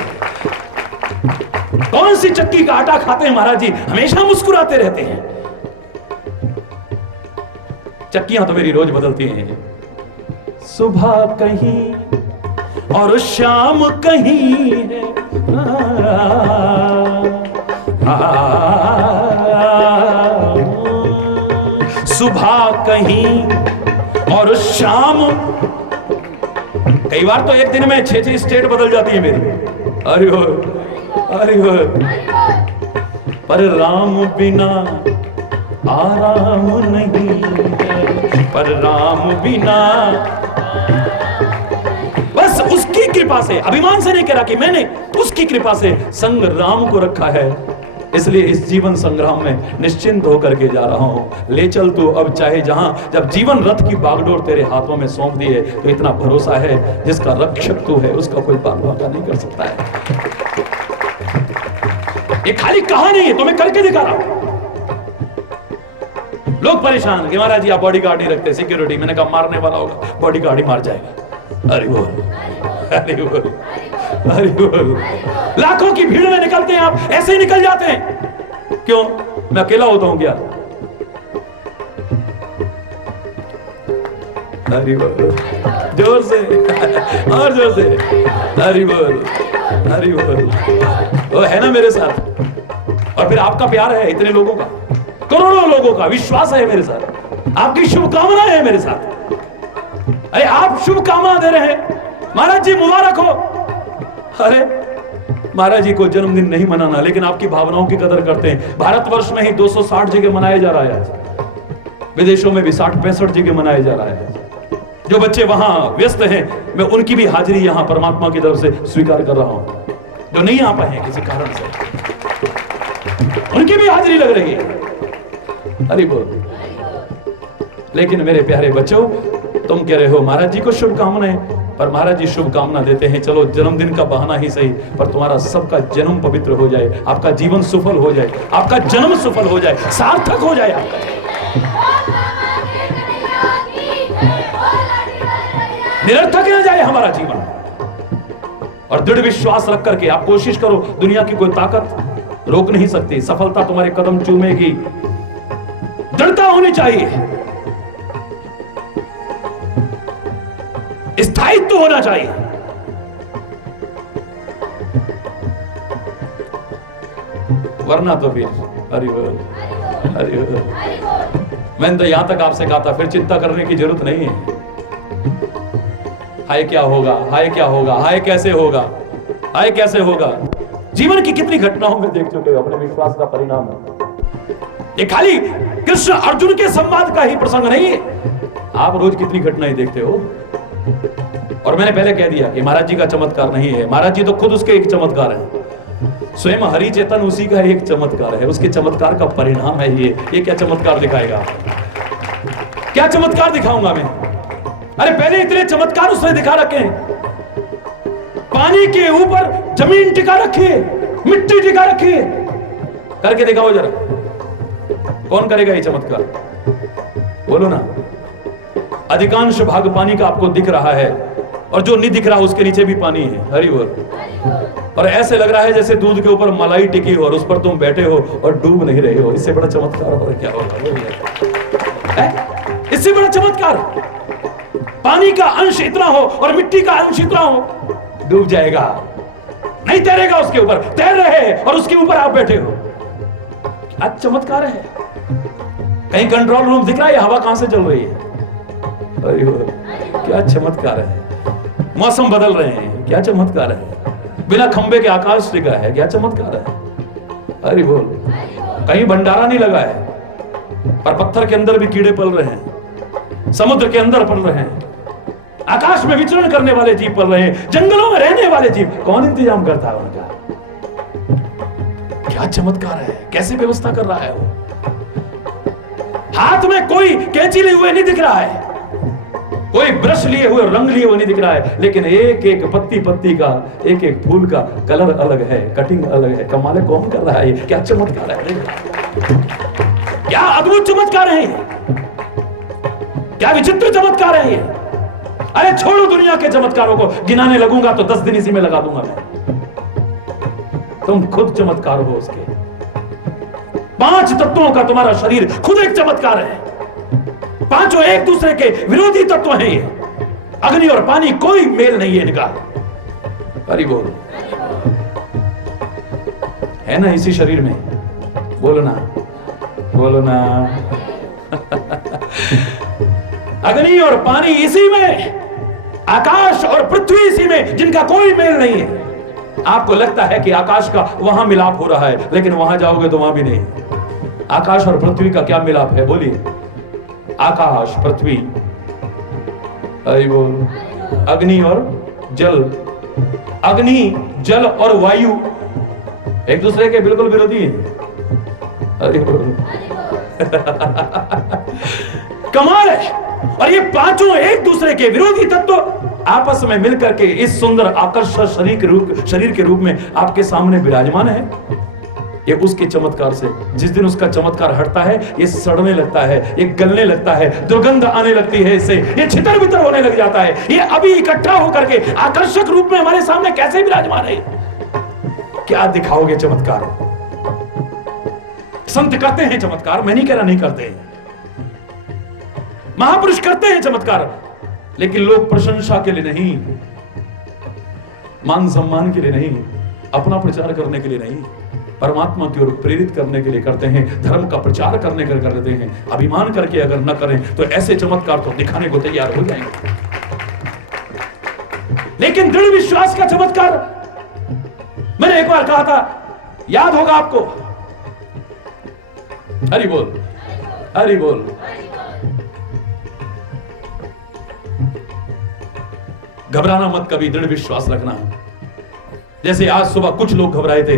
कौन सी चक्की का आटा खाते हैं महाराज जी, हमेशा मुस्कुराते रहते हैं। चक्कियां तो मेरी रोज बदलती हैं, सुबह कहीं और शाम कहीं है। सुबह कहीं और शाम, कई बार तो एक दिन में 6 स्टेट बदल जाती है मेरी। अरे हो, अरे हो। पर राम बिना आराम नहीं है, पर राम बिना, बस उसकी कृपा से, अभिमान से नहीं कह रहा कि मैंने, उसकी कृपा से संग राम को रखा है, इसलिए इस जीवन संग्राम में निश्चिंत होकर के जा रहा हूं। ले चल तू अब चाहे जहां, जब जीवन रथ की बागडोर तेरे हाथों में सौंप दी है तो इतना भरोसा है, जिसका रक्षक तू है उसका कोई बागबाका नहीं कर सकता है। ये खाली कहानी है, तो मैं करके दिखा रहा हूं। लोग परेशान कि महाराज जी आप बॉडीगार्ड नहीं रखते, सिक्योरिटी। मैंने कहा मारने वाला होगा बॉडीगार्ड ही मार जाएगा। अरे बोल, अरे बोल, अरे बोल। लाखों की भीड़ में निकलते हैं आप, ऐसे ही निकल जाते हैं। क्यों? मैं अकेला होता हूं क्या? अरे बोल, जोर से और जोर से। अरे बोल, अरे बोल। वो है ना मेरे साथ, और फिर आपका प्यार है इतने लोगों का, करोड़ों लोगों का विश्वास है मेरे साथ, आपकी शुभकामनाएं है मेरे साथ। अरे आप शुभकामना दे रहे हैं, महाराज जी मुबारक हो। अरे महाराज जी को जन्मदिन नहीं मनाना, लेकिन आपकी भावनाओं की कदर करते हैं। भारतवर्ष में ही 260 जगह मनाया जा रहा है आज, विदेशों में भी 60-65 जगह मनाया जा रहा है। जो बच्चे वहां व्यस्त हैं, मैं उनकी भी हाजिरी यहां परमात्मा की तरफ से स्वीकार कर रहा हूं। जो नहीं आ पाए हैं किसी कारण से, उनकी भी हाजिरी लग रही है। अरे बोल। लेकिन मेरे प्यारे बच्चों, तुम कह रहे हो महाराज जी को शुभकामनाएं, पर महाराज जी शुभकामना देते हैं, चलो जन्मदिन का बहाना ही सही, पर तुम्हारा सबका जन्म पवित्र हो जाए, आपका जीवन सफल हो जाए, आपका जन्म सफल हो जाए, सार्थक हो जाए आपका। निरर्थक न जाए हमारा जीवन। और दृढ़ विश्वास रख करके आप कोशिश करो, दुनिया की कोई ताकत रोक नहीं सकती, सफलता तुम्हारे कदम चूमेगी। दृढ़ता होनी चाहिए, स्थायित्व होना चाहिए। वरना तो फिर अरे मैंने तो यहां तक आपसे कहा था, फिर चिंता करने की जरूरत नहीं है। हाय क्या होगा, हाय क्या होगा, हाय कैसे होगा, हाय कैसे होगा। जीवन की कितनी घटनाओं में देख चुके हो, अपने विश्वास का परिणाम है। ये खाली कृष्ण अर्जुन के संवाद का ही प्रसंग नहीं है, आप रोज कितनी घटनाएं देखते हो। और मैंने पहले कह दिया कि महाराज जी का चमत्कार नहीं है, महाराज जी तो खुद उसके एक चमत्कार है। स्वयं हरि चेतन उसी का एक चमत्कार है, उसके चमत्कार का परिणाम है ये क्या चमत्कार दिखाएगा, क्या चमत्कार दिखाऊंगा मैं। अरे पहले इतने चमत्कार उसने दिखा रखे हैं। पानी के ऊपर जमीन टिका रखी है, मिट्टी टिका रखी है, करके दिखाओ जरा। कौन करेगा ये चमत्कार, बोलो ना। अधिकांश भाग पानी का आपको दिख रहा है, और जो नहीं दिख रहा उसके नीचे भी पानी है। हरि बोल। और ऐसे लग रहा है जैसे दूध के ऊपर मलाई टिकी हो और उस पर तुम बैठे हो और डूब नहीं रहे हो। इससे बड़ा चमत्कार और क्या होगा? इससे बड़ा चमत्कार, पानी का अंश इतना हो और मिट्टी का अंश इतना हो, डूब जाएगा, नहीं तैरेगा उसके ऊपर, तैर रहे हैं और उसके ऊपर आप बैठे हो। क्या चमत्कार है। कहीं कंट्रोल रूम दिख रहा है, हवा कहां से चल रही है। क्या चमत्कार है। मौसम बदल रहे हैं, क्या चमत्कार है। बिना खंबे के आकाश टिका है, क्या चमत्कार है। अरे बोल। कहीं भंडारा नहीं लगा है, पर पत्थर के अंदर भी कीड़े पल रहे हैं, समुद्र के अंदर पल रहे हैं, आकाश में विचरण करने वाले जीव पल रहे हैं, जंगलों में रहने वाले जीव। कौन इंतजाम करता है उनका? क्या चमत्कार है, कैसे व्यवस्था कर रहा है वो। हाथ में कोई कैंची लिए हुए नहीं दिख रहा है, कोई ब्रश लिए हुए, रंग लिए हुए नहीं दिख रहा है, लेकिन एक एक पत्ती पत्ती का, एक एक फूल का कलर अलग है, कटिंग अलग है। कमाल है, कौन कर रहा है ये? क्या चमत्कार है, क्या अद्भुत चमत्कार है। क्या विचित्र चमत्कार है ये। अरे छोड़ो दुनिया के चमत्कारों को, गिनाने लगूंगा तो 10 दिन इसी में लगा दूंगा मैं। तुम खुद चमत्कार हो उसके। 5 तत्वों का तुम्हारा शरीर खुद एक चमत्कार है। पांचों एक दूसरे के विरोधी तत्व हैं ये। अग्नि और पानी कोई मेल नहीं है इनका। हरि बोल। है ना इसी शरीर में, बोलो ना, बोलो ना। अग्नि और पानी इसी में, आकाश और पृथ्वी इसी में, जिनका कोई मेल नहीं है। आपको लगता है कि आकाश का वहां मिलाप हो रहा है, लेकिन वहां जाओगे तो वहां भी नहीं। आकाश और पृथ्वी का क्या मिलाप है बोलिए। आकाश पृथ्वी, हरि बोल। अग्नि और जल, अग्नि जल और वायु एक दूसरे के बिल्कुल विरोधी हैं। हरि बोल। कमाल है। और ये पांचों एक दूसरे के विरोधी तत्व आपस में मिलकर के इस सुंदर आकर्षक शरीर के रूप में आपके सामने विराजमान है। ये उसके चमत्कार से, जिस दिन उसका चमत्कार हटता है, ये सड़ने लगता है, ये गलने लगता है, दुर्गंध आने लगती है इससे, ये छितर बितर होने लग जाता है। ये अभी इकट्ठा होकर के आकर्षक रूप में हमारे सामने कैसे विराजमान है। क्या दिखाओगे चमत्कार। संत करते हैं चमत्कार, मैं नहीं कह रहा नहीं करते हैं। महापुरुष करते हैं चमत्कार, लेकिन लोग प्रशंसा के लिए नहीं, मान सम्मान के लिए नहीं, अपना प्रचार करने के लिए नहीं, परमात्मा की ओर प्रेरित करने के लिए करते हैं, धर्म का प्रचार करने के लिए करते हैं। अभिमान करके अगर न करें तो ऐसे चमत्कार तो दिखाने को तैयार हो जाएंगे। लेकिन दृढ़ विश्वास का चमत्कार, मैंने एक बार कहा था, याद होगा आपको। हरि बोल, हरि बोल। घबराना मत, कभी दृढ़ विश्वास रखना है। जैसे आज सुबह कुछ लोग घबराए थे,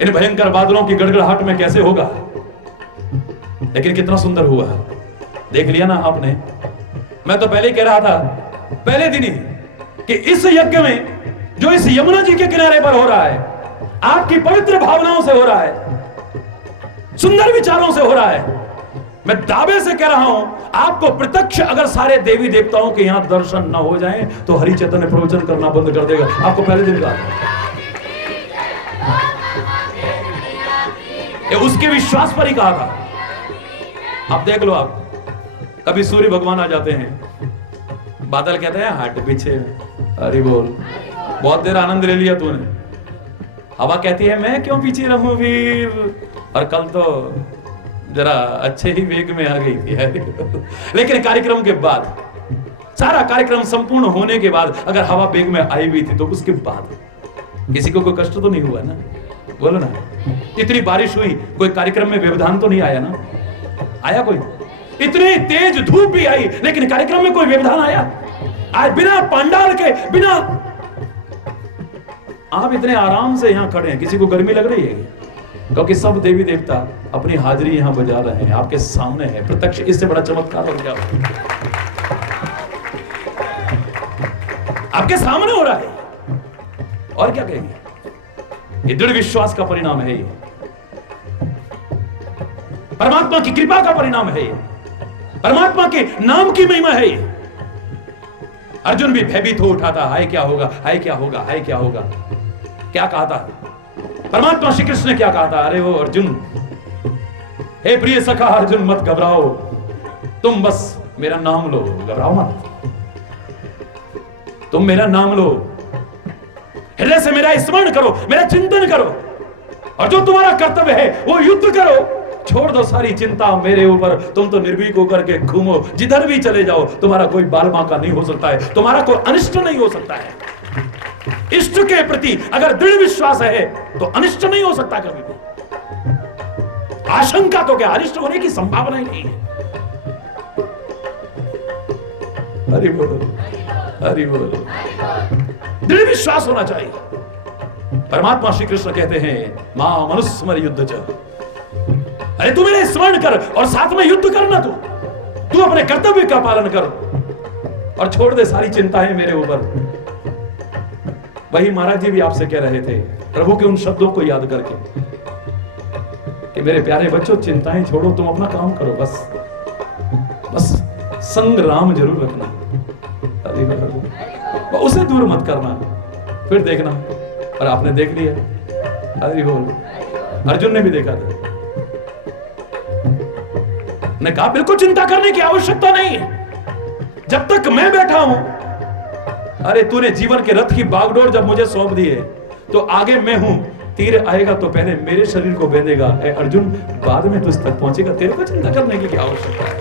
इन भयंकर बादलों की गड़गड़ाहट में कैसे होगा, लेकिन कितना सुंदर हुआ। देख लिया ना आपने। मैं तो पहले ही कह रहा था, पहले दिन ही, कि इस यज्ञ में जो इस यमुना जी के किनारे पर हो रहा है, आपकी पवित्र भावनाओं से हो रहा है, सुंदर विचारों से हो रहा है। मैं दावे से कह रहा हूं, आपको प्रत्यक्ष अगर सारे देवी देवताओं के यहां दर्शन न हो जाएं, तो हरि चैतन्य प्रवचन करना बंद कर देगा। आपको पहले दिन का ये उसके विश्वास पर ही कहा था। अब देख लो, आप कभी सूर्य भगवान आ जाते हैं, बादल कहते हैं हट पीछे। हरि बोल। बहुत देर आनंद ले लिया तूने। हवा कहती है मैं क्यों पीछे रहूं वीर। और कल तो जरा अच्छे ही वेग में आ गई थी। लेकिन कार्यक्रम के बाद, सारा कार्यक्रम संपूर्ण होने के बाद, अगर हवा वेग में आई भी थी, तो उसके बाद किसी को कोई कष्ट तो नहीं हुआ ना। बोलो ना। इतनी बारिश हुई, कोई कार्यक्रम में व्यवधान तो नहीं आया ना। आया कोई? इतनी तेज धूप भी आई, लेकिन कार्यक्रम में कोई व्यवधान आया? आज बिना पंडाल के, बिना, आप इतने आराम से यहां खड़े हैं, किसी को गर्मी लग रही है? क्योंकि सब देवी देवता अपनी हाजिरी यहां बजा रहे हैं, आपके सामने है प्रत्यक्ष। इससे बड़ा चमत्कार और क्या? आपके सामने हो रहा है, और क्या कहेंगे? ये दृढ़ विश्वास का परिणाम है, ये परमात्मा की कृपा का परिणाम है, ये परमात्मा के नाम की महिमा है। ये अर्जुन भी भयभीत हो उठा था, हाय क्या होगा, हाय क्या होगा, हाय क्या होगा। क्या कहा था परमात्मा श्री कृष्ण ने? क्या कहा था? अरे वो अर्जुन, हे प्रिय सखा अर्जुन, मत घबराओ, तुम बस मेरा नाम लो, घबराओ मत, तुम मेरा नाम लो, हृदय से मेरा स्मरण करो, मेरा चिंतन करो, और जो तुम्हारा कर्तव्य है वो युद्ध करो। छोड़ दो सारी चिंता मेरे ऊपर, तुम तो निर्भीक होकर के घूमो, जिधर भी चले जाओ, तुम्हारा कोई बाल बांका नहीं हो सकता है, तुम्हारा कोई अनिष्ट नहीं हो सकता है। इष्ट के प्रति अगर दृढ़ विश्वास है तो अनिष्ट नहीं हो सकता कभी भी। आशंका तो क्या, अनिष्ट होने की संभावना ही नहीं है। हरि बोल, हरि बोल। दृढ़ विश्वास होना चाहिए। परमात्मा श्री कृष्ण कहते हैं, मां मनुस्मर युद्ध च। अरे तू मेरे स्मरण कर और साथ में युद्ध करना। तू अपने कर्तव्य का पालन कर और छोड़ दे सारी चिंताएं मेरे ऊपर। वही महाराज जी भी आपसे कह रहे थे, प्रभु के उन शब्दों को याद करके, कि मेरे प्यारे बच्चों चिंताएं छोड़ो, तुम अपना काम करो, बस संग राम जरूर रखना, उसे दूर मत करना, फिर देखना। और आपने देख लिया, हरि बोल। अर्जुन ने भी देखा था, ने कहा बिल्कुल चिंता करने की आवश्यकता नहीं है, जब तक मैं बैठा हूं। अरे तूने जीवन के रथ की बागडोर जब मुझे सौंप दी है तो आगे मैं हूं, तीर आएगा तो पहले मेरे शरीर को बेधेगा। अर्जुन बाद में तुझ तक पहुंचेगा, तेरे को चिंता करने की क्या आवश्यकता है।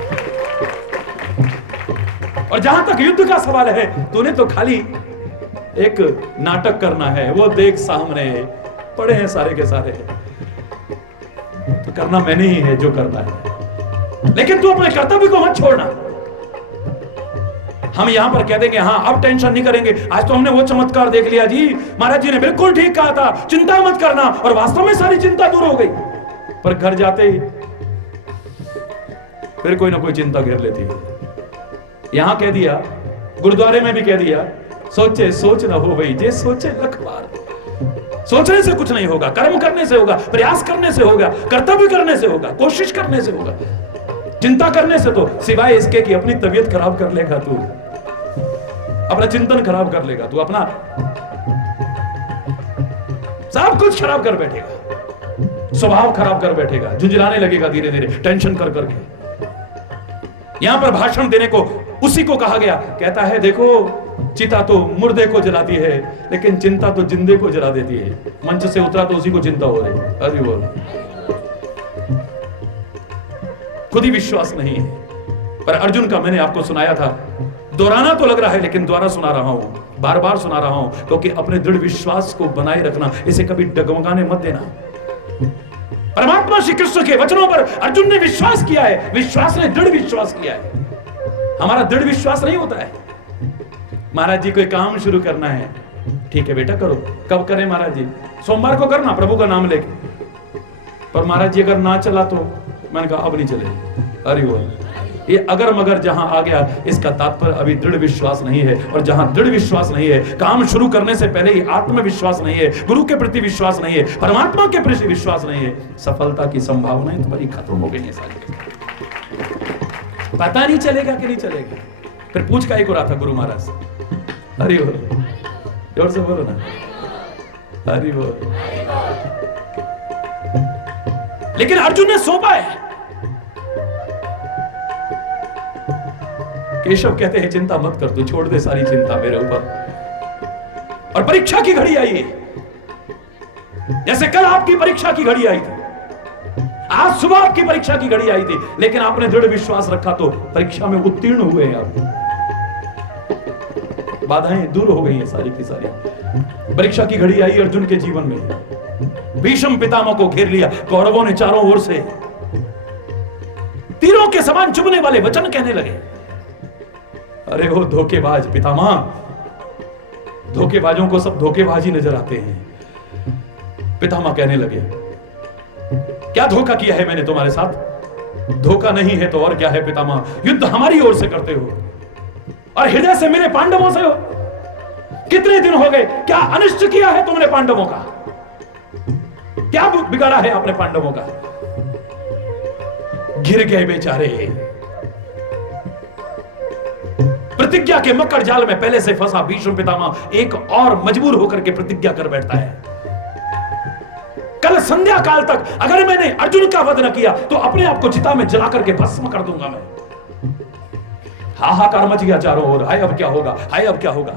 और जहां तक युद्ध का सवाल है, तूने तो खाली एक नाटक करना है, वो देख सामने पड़े हैं सारे के सारे, तो करना मैंने ही है जो करना है, लेकिन तू अपने कर्तव्य को मत छोड़ना। हम यहां पर कह देंगे हाँ अब टेंशन नहीं करेंगे, आज तो हमने वो चमत्कार देख लिया जी, महाराज जी ने बिल्कुल ठीक कहा था, चिंता मत करना, और वास्तव में सारी चिंता दूर हो गई। पर घर जाते ही फिर कोई ना कोई चिंता घेर लेती है। यहां कह दिया, गुरुद्वारे में भी कह दिया, सोचे सोच ना हो भाई, जे सोचे लख बार। सोचने से कुछ नहीं होगा, कर्म करने से होगा, प्रयास करने से होगा, कर्तव्य करने से होगा, कोशिश करने से होगा। चिंता करने से तो सिवाय इसके कि अपनी तबीयत खराब कर लेगा तू, अपना चिंतन खराब कर लेगा तू, अपना सब कुछ खराब कर बैठेगा, स्वभाव खराब कर बैठेगा, झुंझलाने लगेगा धीरे धीरे टेंशन कर करके। यहां पर भाषण देने को उसी को कहा गया, कहता है देखो चिता तो मुर्दे को जलाती है, लेकिन चिंता तो जिंदे को जला देती है। मंच से उतरा तो उसी को चिंता हो रही। अरे बोल, खुद ही विश्वास नहीं है। पर अर्जुन का मैंने आपको सुनाया था, दोहराना तो लग रहा है लेकिन दोबारा सुना रहा हूं, बार बार सुना रहा हूं, क्योंकि अपने दृढ़ विश्वास को बनाए रखना, इसे कभी डगमगाने मत देना। परमात्मा श्री कृष्ण के वचनों पर अर्जुन ने विश्वास किया है, विश्वास ने दृढ़ विश्वास किया है। हमारा दृढ़ विश्वास नहीं होता है, महाराज जी कोई काम शुरू करना है, ठीक है बेटा करो। कब करें महाराज जी? सोमवार को करना, प्रभु का नाम लेके। पर महाराज जी अगर ना चला तो? मैंने कहा अब नहीं चले। अरे वो ये अगर मगर जहां आ गया, इसका तात्पर्य अभी दृढ़ विश्वास नहीं है। और जहां दृढ़ विश्वास नहीं है, काम शुरू करने से पहले ही आत्मविश्वास नहीं है, गुरु के प्रति विश्वास नहीं है, परमात्मा के प्रति विश्वास नहीं है, सफलता की संभावनाएं तुम्हारी खत्म हो गई है सारी। पता नहीं चलेगा कि नहीं चलेगा। फिर पूछ का ही को रहा था गुरु महाराज से। हरि बोल, जोर से बोलो ना, हरि बोल। लेकिन अर्जुन ने सौंपा है। केशव कहते हैं चिंता मत कर, तू छोड़ दे सारी चिंता मेरे ऊपर। और परीक्षा की घड़ी आई है, जैसे कल आपकी परीक्षा की घड़ी आई थी, आज सुबह आपकी परीक्षा की घड़ी आई थी, लेकिन आपने दृढ़ विश्वास रखा तो परीक्षा में उत्तीर्ण हुए हैं आप। बाधाएं दूर हो गई हैं सारी की सारी। परीक्षा की घड़ी आई अर्जुन के जीवन में, भीष्म पितामह को घेर लिया, कौरवों ने चारों ओर से तीरों के समान चुभने वाले वचन कहने लगे। अरे वो धोखेबाज पितामह, धोखेबाजों को सब धोखेबाज ही नजर आते हैं। पितामह कहने लगे, क्या धोखा किया है मैंने तुम्हारे साथ? धोखा नहीं है तो और क्या है पितामह? युद्ध हमारी ओर से करते हो और हृदय से मेरे पांडवों से हो। कितने दिन हो गए, क्या अनिष्ट किया है तुमने पांडवों का? क्या बिगाड़ा है आपने पांडवों का? घिर गए बेचारे, प्रतिज्ञा के मकर जाल में पहले से फंसा भीष्म पितामह एक और मजबूर होकर के प्रतिज्ञा कर बैठता है। कल संध्या काल तक अगर मैंने अर्जुन का वध न किया तो अपने आप को चिता में जला करके भस्म कर दूंगा मैं। हाहाकार मच गया चारों ओर, हाय अब क्या होगा, हाय अब क्या होगा।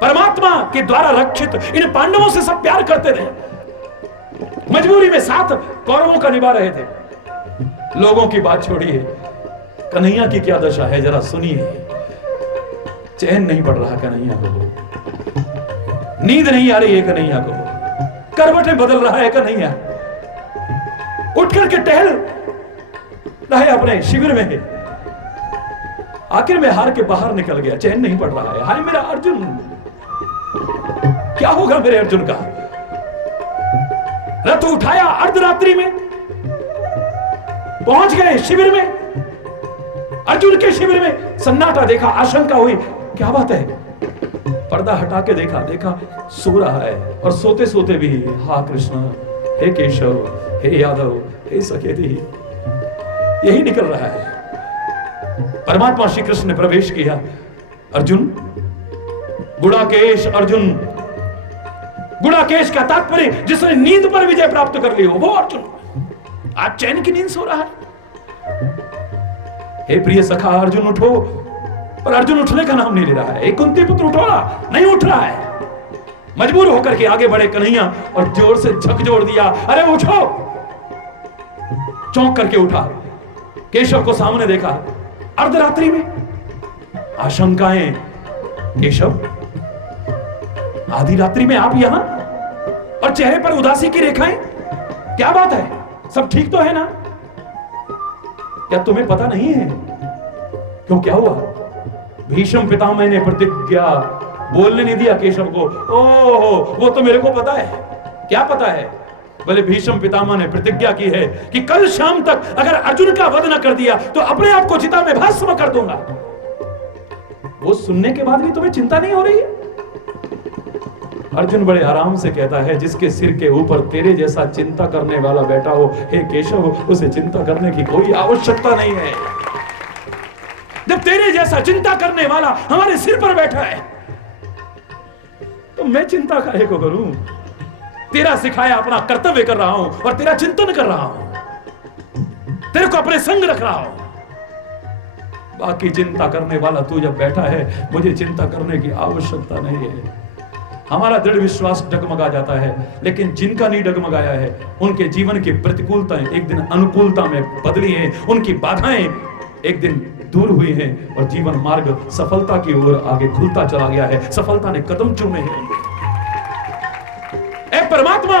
परमात्मा के द्वारा रक्षित इन पांडवों से सब प्यार करते रहे, मजबूरी में साथ कौरवों का निभा रहे थे। लोगों की बात छोड़िए, कन्हैया की क्या दशा है जरा सुनिए। चैन नहीं पड़ रहा कन्हैया को, नींद नहीं आ रही है कन्हैया को, करवटें बदल रहा है कन्हैया, उठ करके टहल रहे अपने शिविर में। आखिर में हार के बाहर निकल गया, चैन नहीं पड़ रहा है। हाय मेरा अर्जुन, क्या होगा मेरे अर्जुन का? रथ उठाया, अर्धरात्रि में पहुंच गए शिविर में। अर्जुन के शिविर में सन्नाटा देखा, आशंका हुई, क्या बात है? पर्दा हटा के देखा, सो रहा है और सोते सोते भी हा कृष्ण, हे केशव, हे यादव, हे सकेती, यही निकल रहा है। परमात्मा श्री कृष्ण ने प्रवेश किया। अर्जुन, गुड़ाकेश अर्जुन, गुड़ाकेश का तात्पर्य जिसने नींद पर विजय प्राप्त कर ली हो, वो अर्जुन आज चैन की नींद सो रहा है। हे प्रिय सखा अर्जुन उठो, पर अर्जुन उठने का नाम नहीं ले रहा है। एक कुंती पुत्र उठो ना, नहीं उठ रहा है। मजबूर होकर के आगे बढ़े कन्हैया और जोर से झकझोर दिया, अरे उठो। चौंक करके उठा, केशव को सामने देखा। अर्धरात्रि में आशंकाएं, केशव आधी रात्रि में आप यहां, और चेहरे पर उदासी की रेखाएं, क्या बात है? सब ठीक तो है ना? क्या तुम्हें पता नहीं है क्यों क्या हुआ? भीष्म पितामह ने प्रतिज्ञा, बोलने नहीं दिया केशव को। ओहो, वो तो मेरे को पता है। क्या पता है? बोले भीष्म पितामह ने प्रतिज्ञा की है कि कल शाम तक अगर अर्जुन का वध न कर दिया तो अपने आप को चिता में भस्म कर दूंगा। वो सुनने के बाद भी तुम्हें चिंता नहीं हो रही है? अर्जुन बड़े आराम से कहता है, जिसके सिर के ऊपर तेरे जैसा चिंता करने वाला बैठा हो, हे केशव, उसे चिंता करने की कोई आवश्यकता नहीं है। जब तेरे जैसा चिंता करने वाला हमारे सिर पर बैठा है तो मैं चिंता काहे को करूं? तेरा सिखाया अपना कर्तव्य कर रहा हूं और तेरा चिंतन कर रहा हूं, तेरे को अपने संग रख रहा हूं। बाकी चिंता करने वाला तू जब बैठा है, मुझे चिंता करने की आवश्यकता नहीं है। हमारा दृढ़ विश्वास डगमगा जाता है, लेकिन जिनका नहीं डगमगाया है उनके जीवन की प्रतिकूलताएं एक दिन अनुकूलता में बदली हैं, उनकी बाधाएं एक दिन दूर हुई हैं और जीवन मार्ग सफलता की ओर आगे खुलता चला गया है। सफलता ने कदम चूमे हैं। ऐ परमात्मा,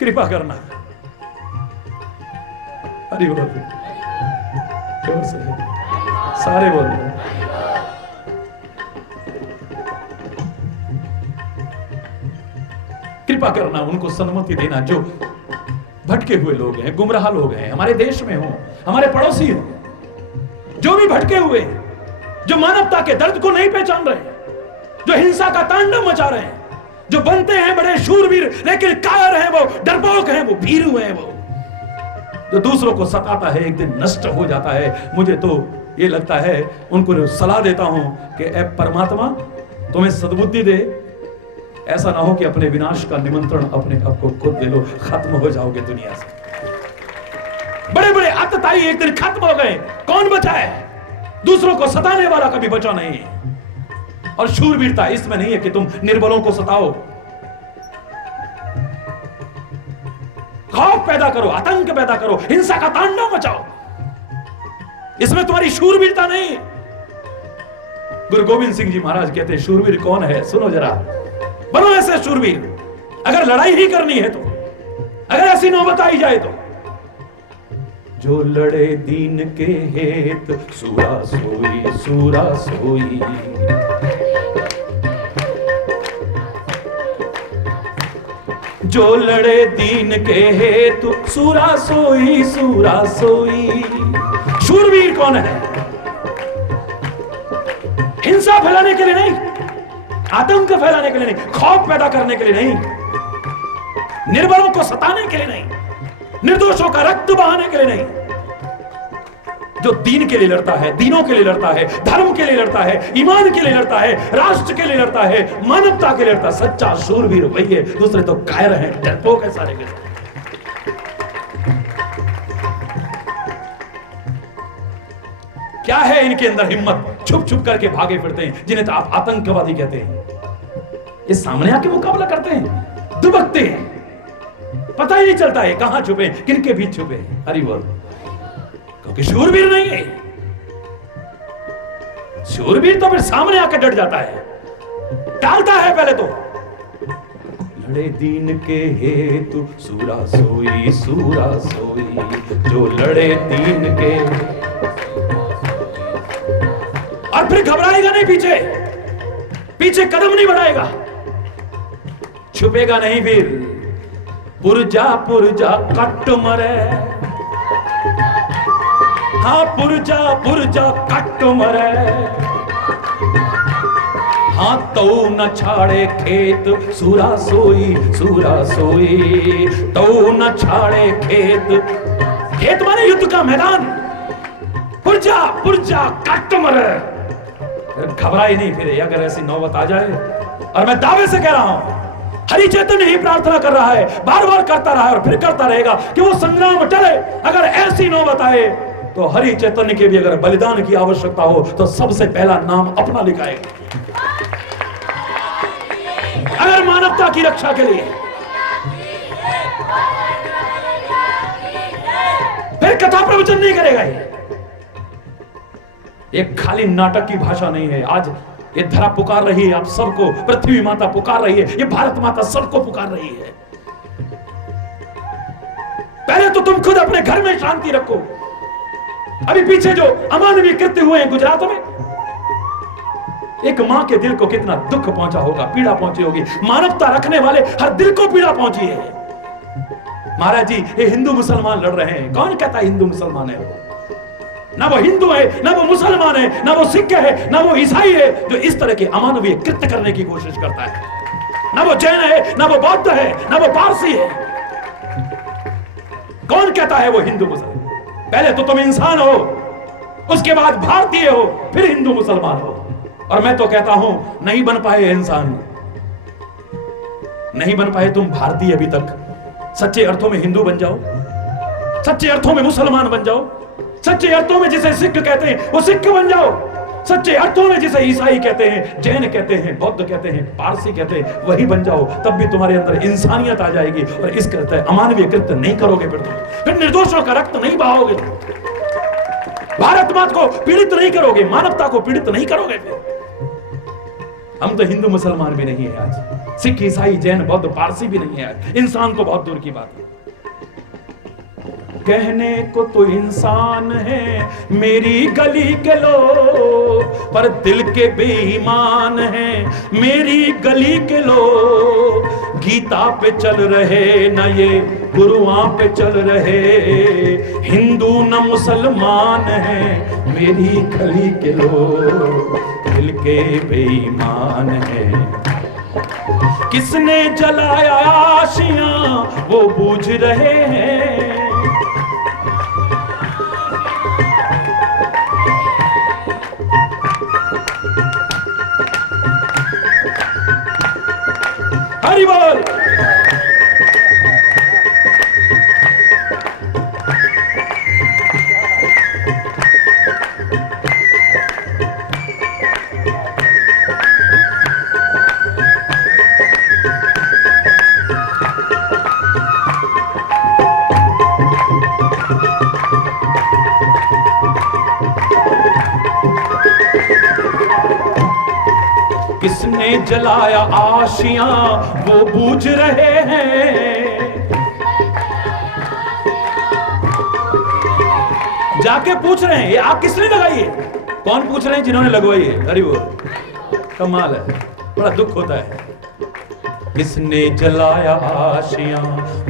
कृपा करना। हरि बोल, जोर से सारे बोल। कृपा करना, उनको सन्मति देना जो भटके हुए लोग हैं, गुमराह लोग हैं, हमारे देश में हो, हमारे पड़ोसी हो, जो भी भटके हुए, जो मानवता के दर्द को नहीं पहचान रहे, जो हिंसा का तांडव मचा रहे हैं, जो बनते हैं बड़े शूरवीर लेकिन कायर हैं, वो डरपोक हैं, वो भीरू हैं, वो जो दूसरों को सताता है एक दिन नष्ट हो जाता है। मुझे तो ये लगता है, उनको सलाह देता हूं कि ऐ परमात्मा, तुम्हें सद्बुद्धि दे, ऐसा ना हो कि अपने विनाश का निमंत्रण अपने आप को खुद दे लो, खत्म हो जाओगे दुनिया से। बड़े बड़े अत्याचारी एक दिन खत्म हो गए, कौन बचा है? दूसरों को सताने वाला कभी बचा नहीं। और शूरवीरता इसमें नहीं है कि तुम निर्बलों को सताओ, खौफ पैदा करो, आतंक पैदा करो, हिंसा का तांडव मचाओ, इसमें तुम्हारी शूरवीरता नहीं। गुरु गोविंद सिंह जी महाराज कहते हैं, शूरवीर कौन है? सुनो जरा, बनो ऐसे शूरवीर। अगर लड़ाई ही करनी है तो, अगर ऐसी नौबत आई जाए तो, जो लड़े दीन के हेत, सूरा सोई सूरा सोई। जो लड़े दीन के हेतु, सूरा सोई सूरा सोई। शूरवीर कौन है? हिंसा फैलाने के लिए नहीं, आतंक फैलाने के लिए नहीं, खौफ पैदा करने के लिए नहीं, निर्बलों को सताने के लिए नहीं, निर्दोषों का रक्त बहाने के लिए नहीं। जो दीन के लिए लड़ता है, दीनों के लिए लड़ता है, धर्म के लिए लड़ता है, ईमान के लिए लड़ता है, राष्ट्र के लिए लड़ता है, मानवता के लिए लड़ता है, सच्चा शूरवीर वही है। दूसरे तो कायर हैं, डरपोक है सारे के सारे। क्या है इनके अंदर हिम्मत? छुप छुप करके भागे फिरते हैं, जिन्हें तो आप आतंकवादी कहते हैं। ये सामने आके मुकाबला करते हैं, दुबकते हैं, पता ही नहीं चलता है कहां छुपे, किनके बीच छुपे। हरि बोल। क्योंकि शूरवीर नहीं है। शूरवीर तो फिर सामने आके डट जाता है, टालता है पहले तो। लड़े दीन के हेतु, सूरा सोई सूरा सोई। जो लड़े दीन के, और फिर घबराएगा नहीं, पीछे पीछे कदम नहीं बढ़ाएगा, छुपेगा नहीं। फिर पुरजा कट मरे, हाँ पुरजा कट मरे। हाँ तो न छाड़े खेत, सूरा सोई सूरा सोई। तो न छाड़े खेत, खेत माने युद्ध का मैदान। पुरजा पुरजा कट मरे, घबराई नहीं फिर अगर ऐसी नौबत आ जाए। और मैं दावे से कह रहा हूं, हरि चैतन्य ही प्रार्थना कर रहा है, बार बार करता रहा है और फिर करता रहेगा कि वो संग्राम टले। अगर ऐसी नौबत आए तो हरि चैतन्य के भी अगर बलिदान की आवश्यकता हो तो सबसे पहला नाम अपना लिखाएगा। अगर मानवता की रक्षा के लिए, फिर कथा प्रवचन नहीं करेगा। ये खाली नाटक की भाषा नहीं है। आज ये धरा पुकार रही है आप सबको, पृथ्वी माता पुकार रही है, ये भारत माता सबको पुकार रही है। पहले तो तुम खुद अपने घर में शांति रखो। अभी पीछे जो अमानवीय कृत्य हुए हैं गुजरात में, एक मां के दिल को कितना दुख पहुंचा होगा, पीड़ा पहुंची होगी। मानवता रखने वाले हर दिल को पीड़ा पहुंची है। महाराज जी, ये हिंदू मुसलमान लड़ रहे हैं, कौन कहता है हिंदू मुसलमान है? ना वो हिंदू है, ना वो मुसलमान है, ना वो सिख है, ना वो ईसाई है जो इस तरह के अमानवीय कृत्य करने की कोशिश करता है। ना वो जैन है, ना वो बौद्ध है, ना वो पारसी है। कौन कहता है वो हिंदू मुसलमान? पहले तो तुम इंसान हो, उसके बाद भारतीय हो, फिर हिंदू मुसलमान हो। और मैं तो कहता हूं, नहीं बन पाए इंसान, नहीं बन पाए तुम भारतीय अभी तक। सच्चे अर्थों में हिंदू बन जाओ, सच्चे अर्थों में मुसलमान बन जाओ, सच्चे अर्थों में जिसे सिख कहते हैं वो सिख बन जाओ, सच्चे अर्थों में जिसे ईसाई कहते हैं, जैन कहते हैं, बौद्ध कहते हैं, पारसी कहते हैं, वही बन जाओ। तब भी तुम्हारे अंदर इंसानियत आ जाएगी और इस कहते हैं अमानवीय कृत्य नहीं करोगे। फिर निर्दोषों का रक्त नहीं बहाओगे, भारत माता को पीड़ित नहीं करोगे, मानवता को पीड़ित नहीं करोगे। हम तो हिंदू मुसलमान भी नहीं है आज, सिख ईसाई जैन बौद्ध पारसी भी नहीं है आज, इंसान को बहुत दूर की बात है। कहने को तो इंसान है मेरी गली के लोग, पर दिल के बेईमान हैं मेरी गली के लोग। गीता पे चल रहे न ये गुरुआं पे चल रहे, हिंदू न मुसलमान हैं मेरी गली के लोग, दिल के बेईमान हैं। किसने जलाया आशियां वो बूझ रहे हैं, हरि बोल। किसने जलाया आशियां वो बूझ रहे हैं। जाके पूछ रहे हैं ये आग किसने लगाई है? कौन पूछ रहे हैं? जिन्होंने लगवाई है। अरे वो कमाल है, बड़ा दुख होता है। किसने जलाया आशियां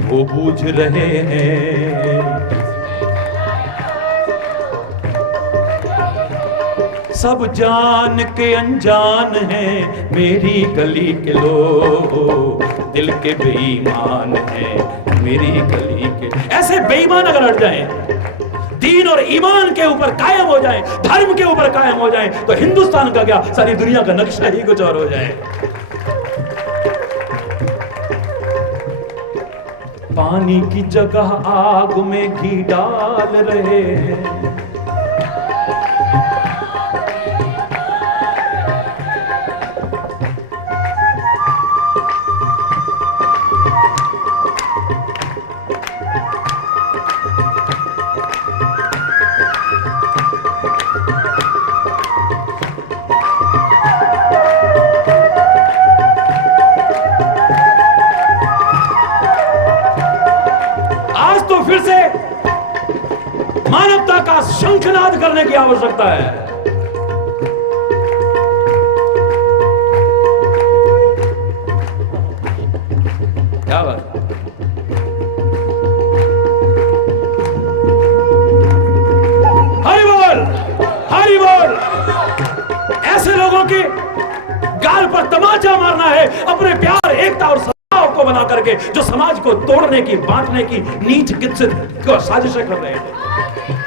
वो बूझ रहे हैं, सब जान के अनजान हैं मेरी गली के लोग, दिल के बेईमान हैं मेरी गली के। ऐसे बेईमान अगर हट जाएं, दीन और ईमान के ऊपर कायम हो जाएं, धर्म के ऊपर कायम हो जाएं, तो हिंदुस्तान का क्या सारी दुनिया का नक्शा ही कुछ और हो जाए। पानी की जगह आग में घी डाल रहे हैं, फिर से मानवता का शंखनाद करने की आवश्यकता है। क्या बात? हरि बोल, हरि बोल। ऐसे लोगों के गाल पर तमाचा मारना है, अपने प्यार, एकता और को बना करके जो समाज को तोड़ने की, बांटने की नीच किस्से को साजिशें कर रहे हैं।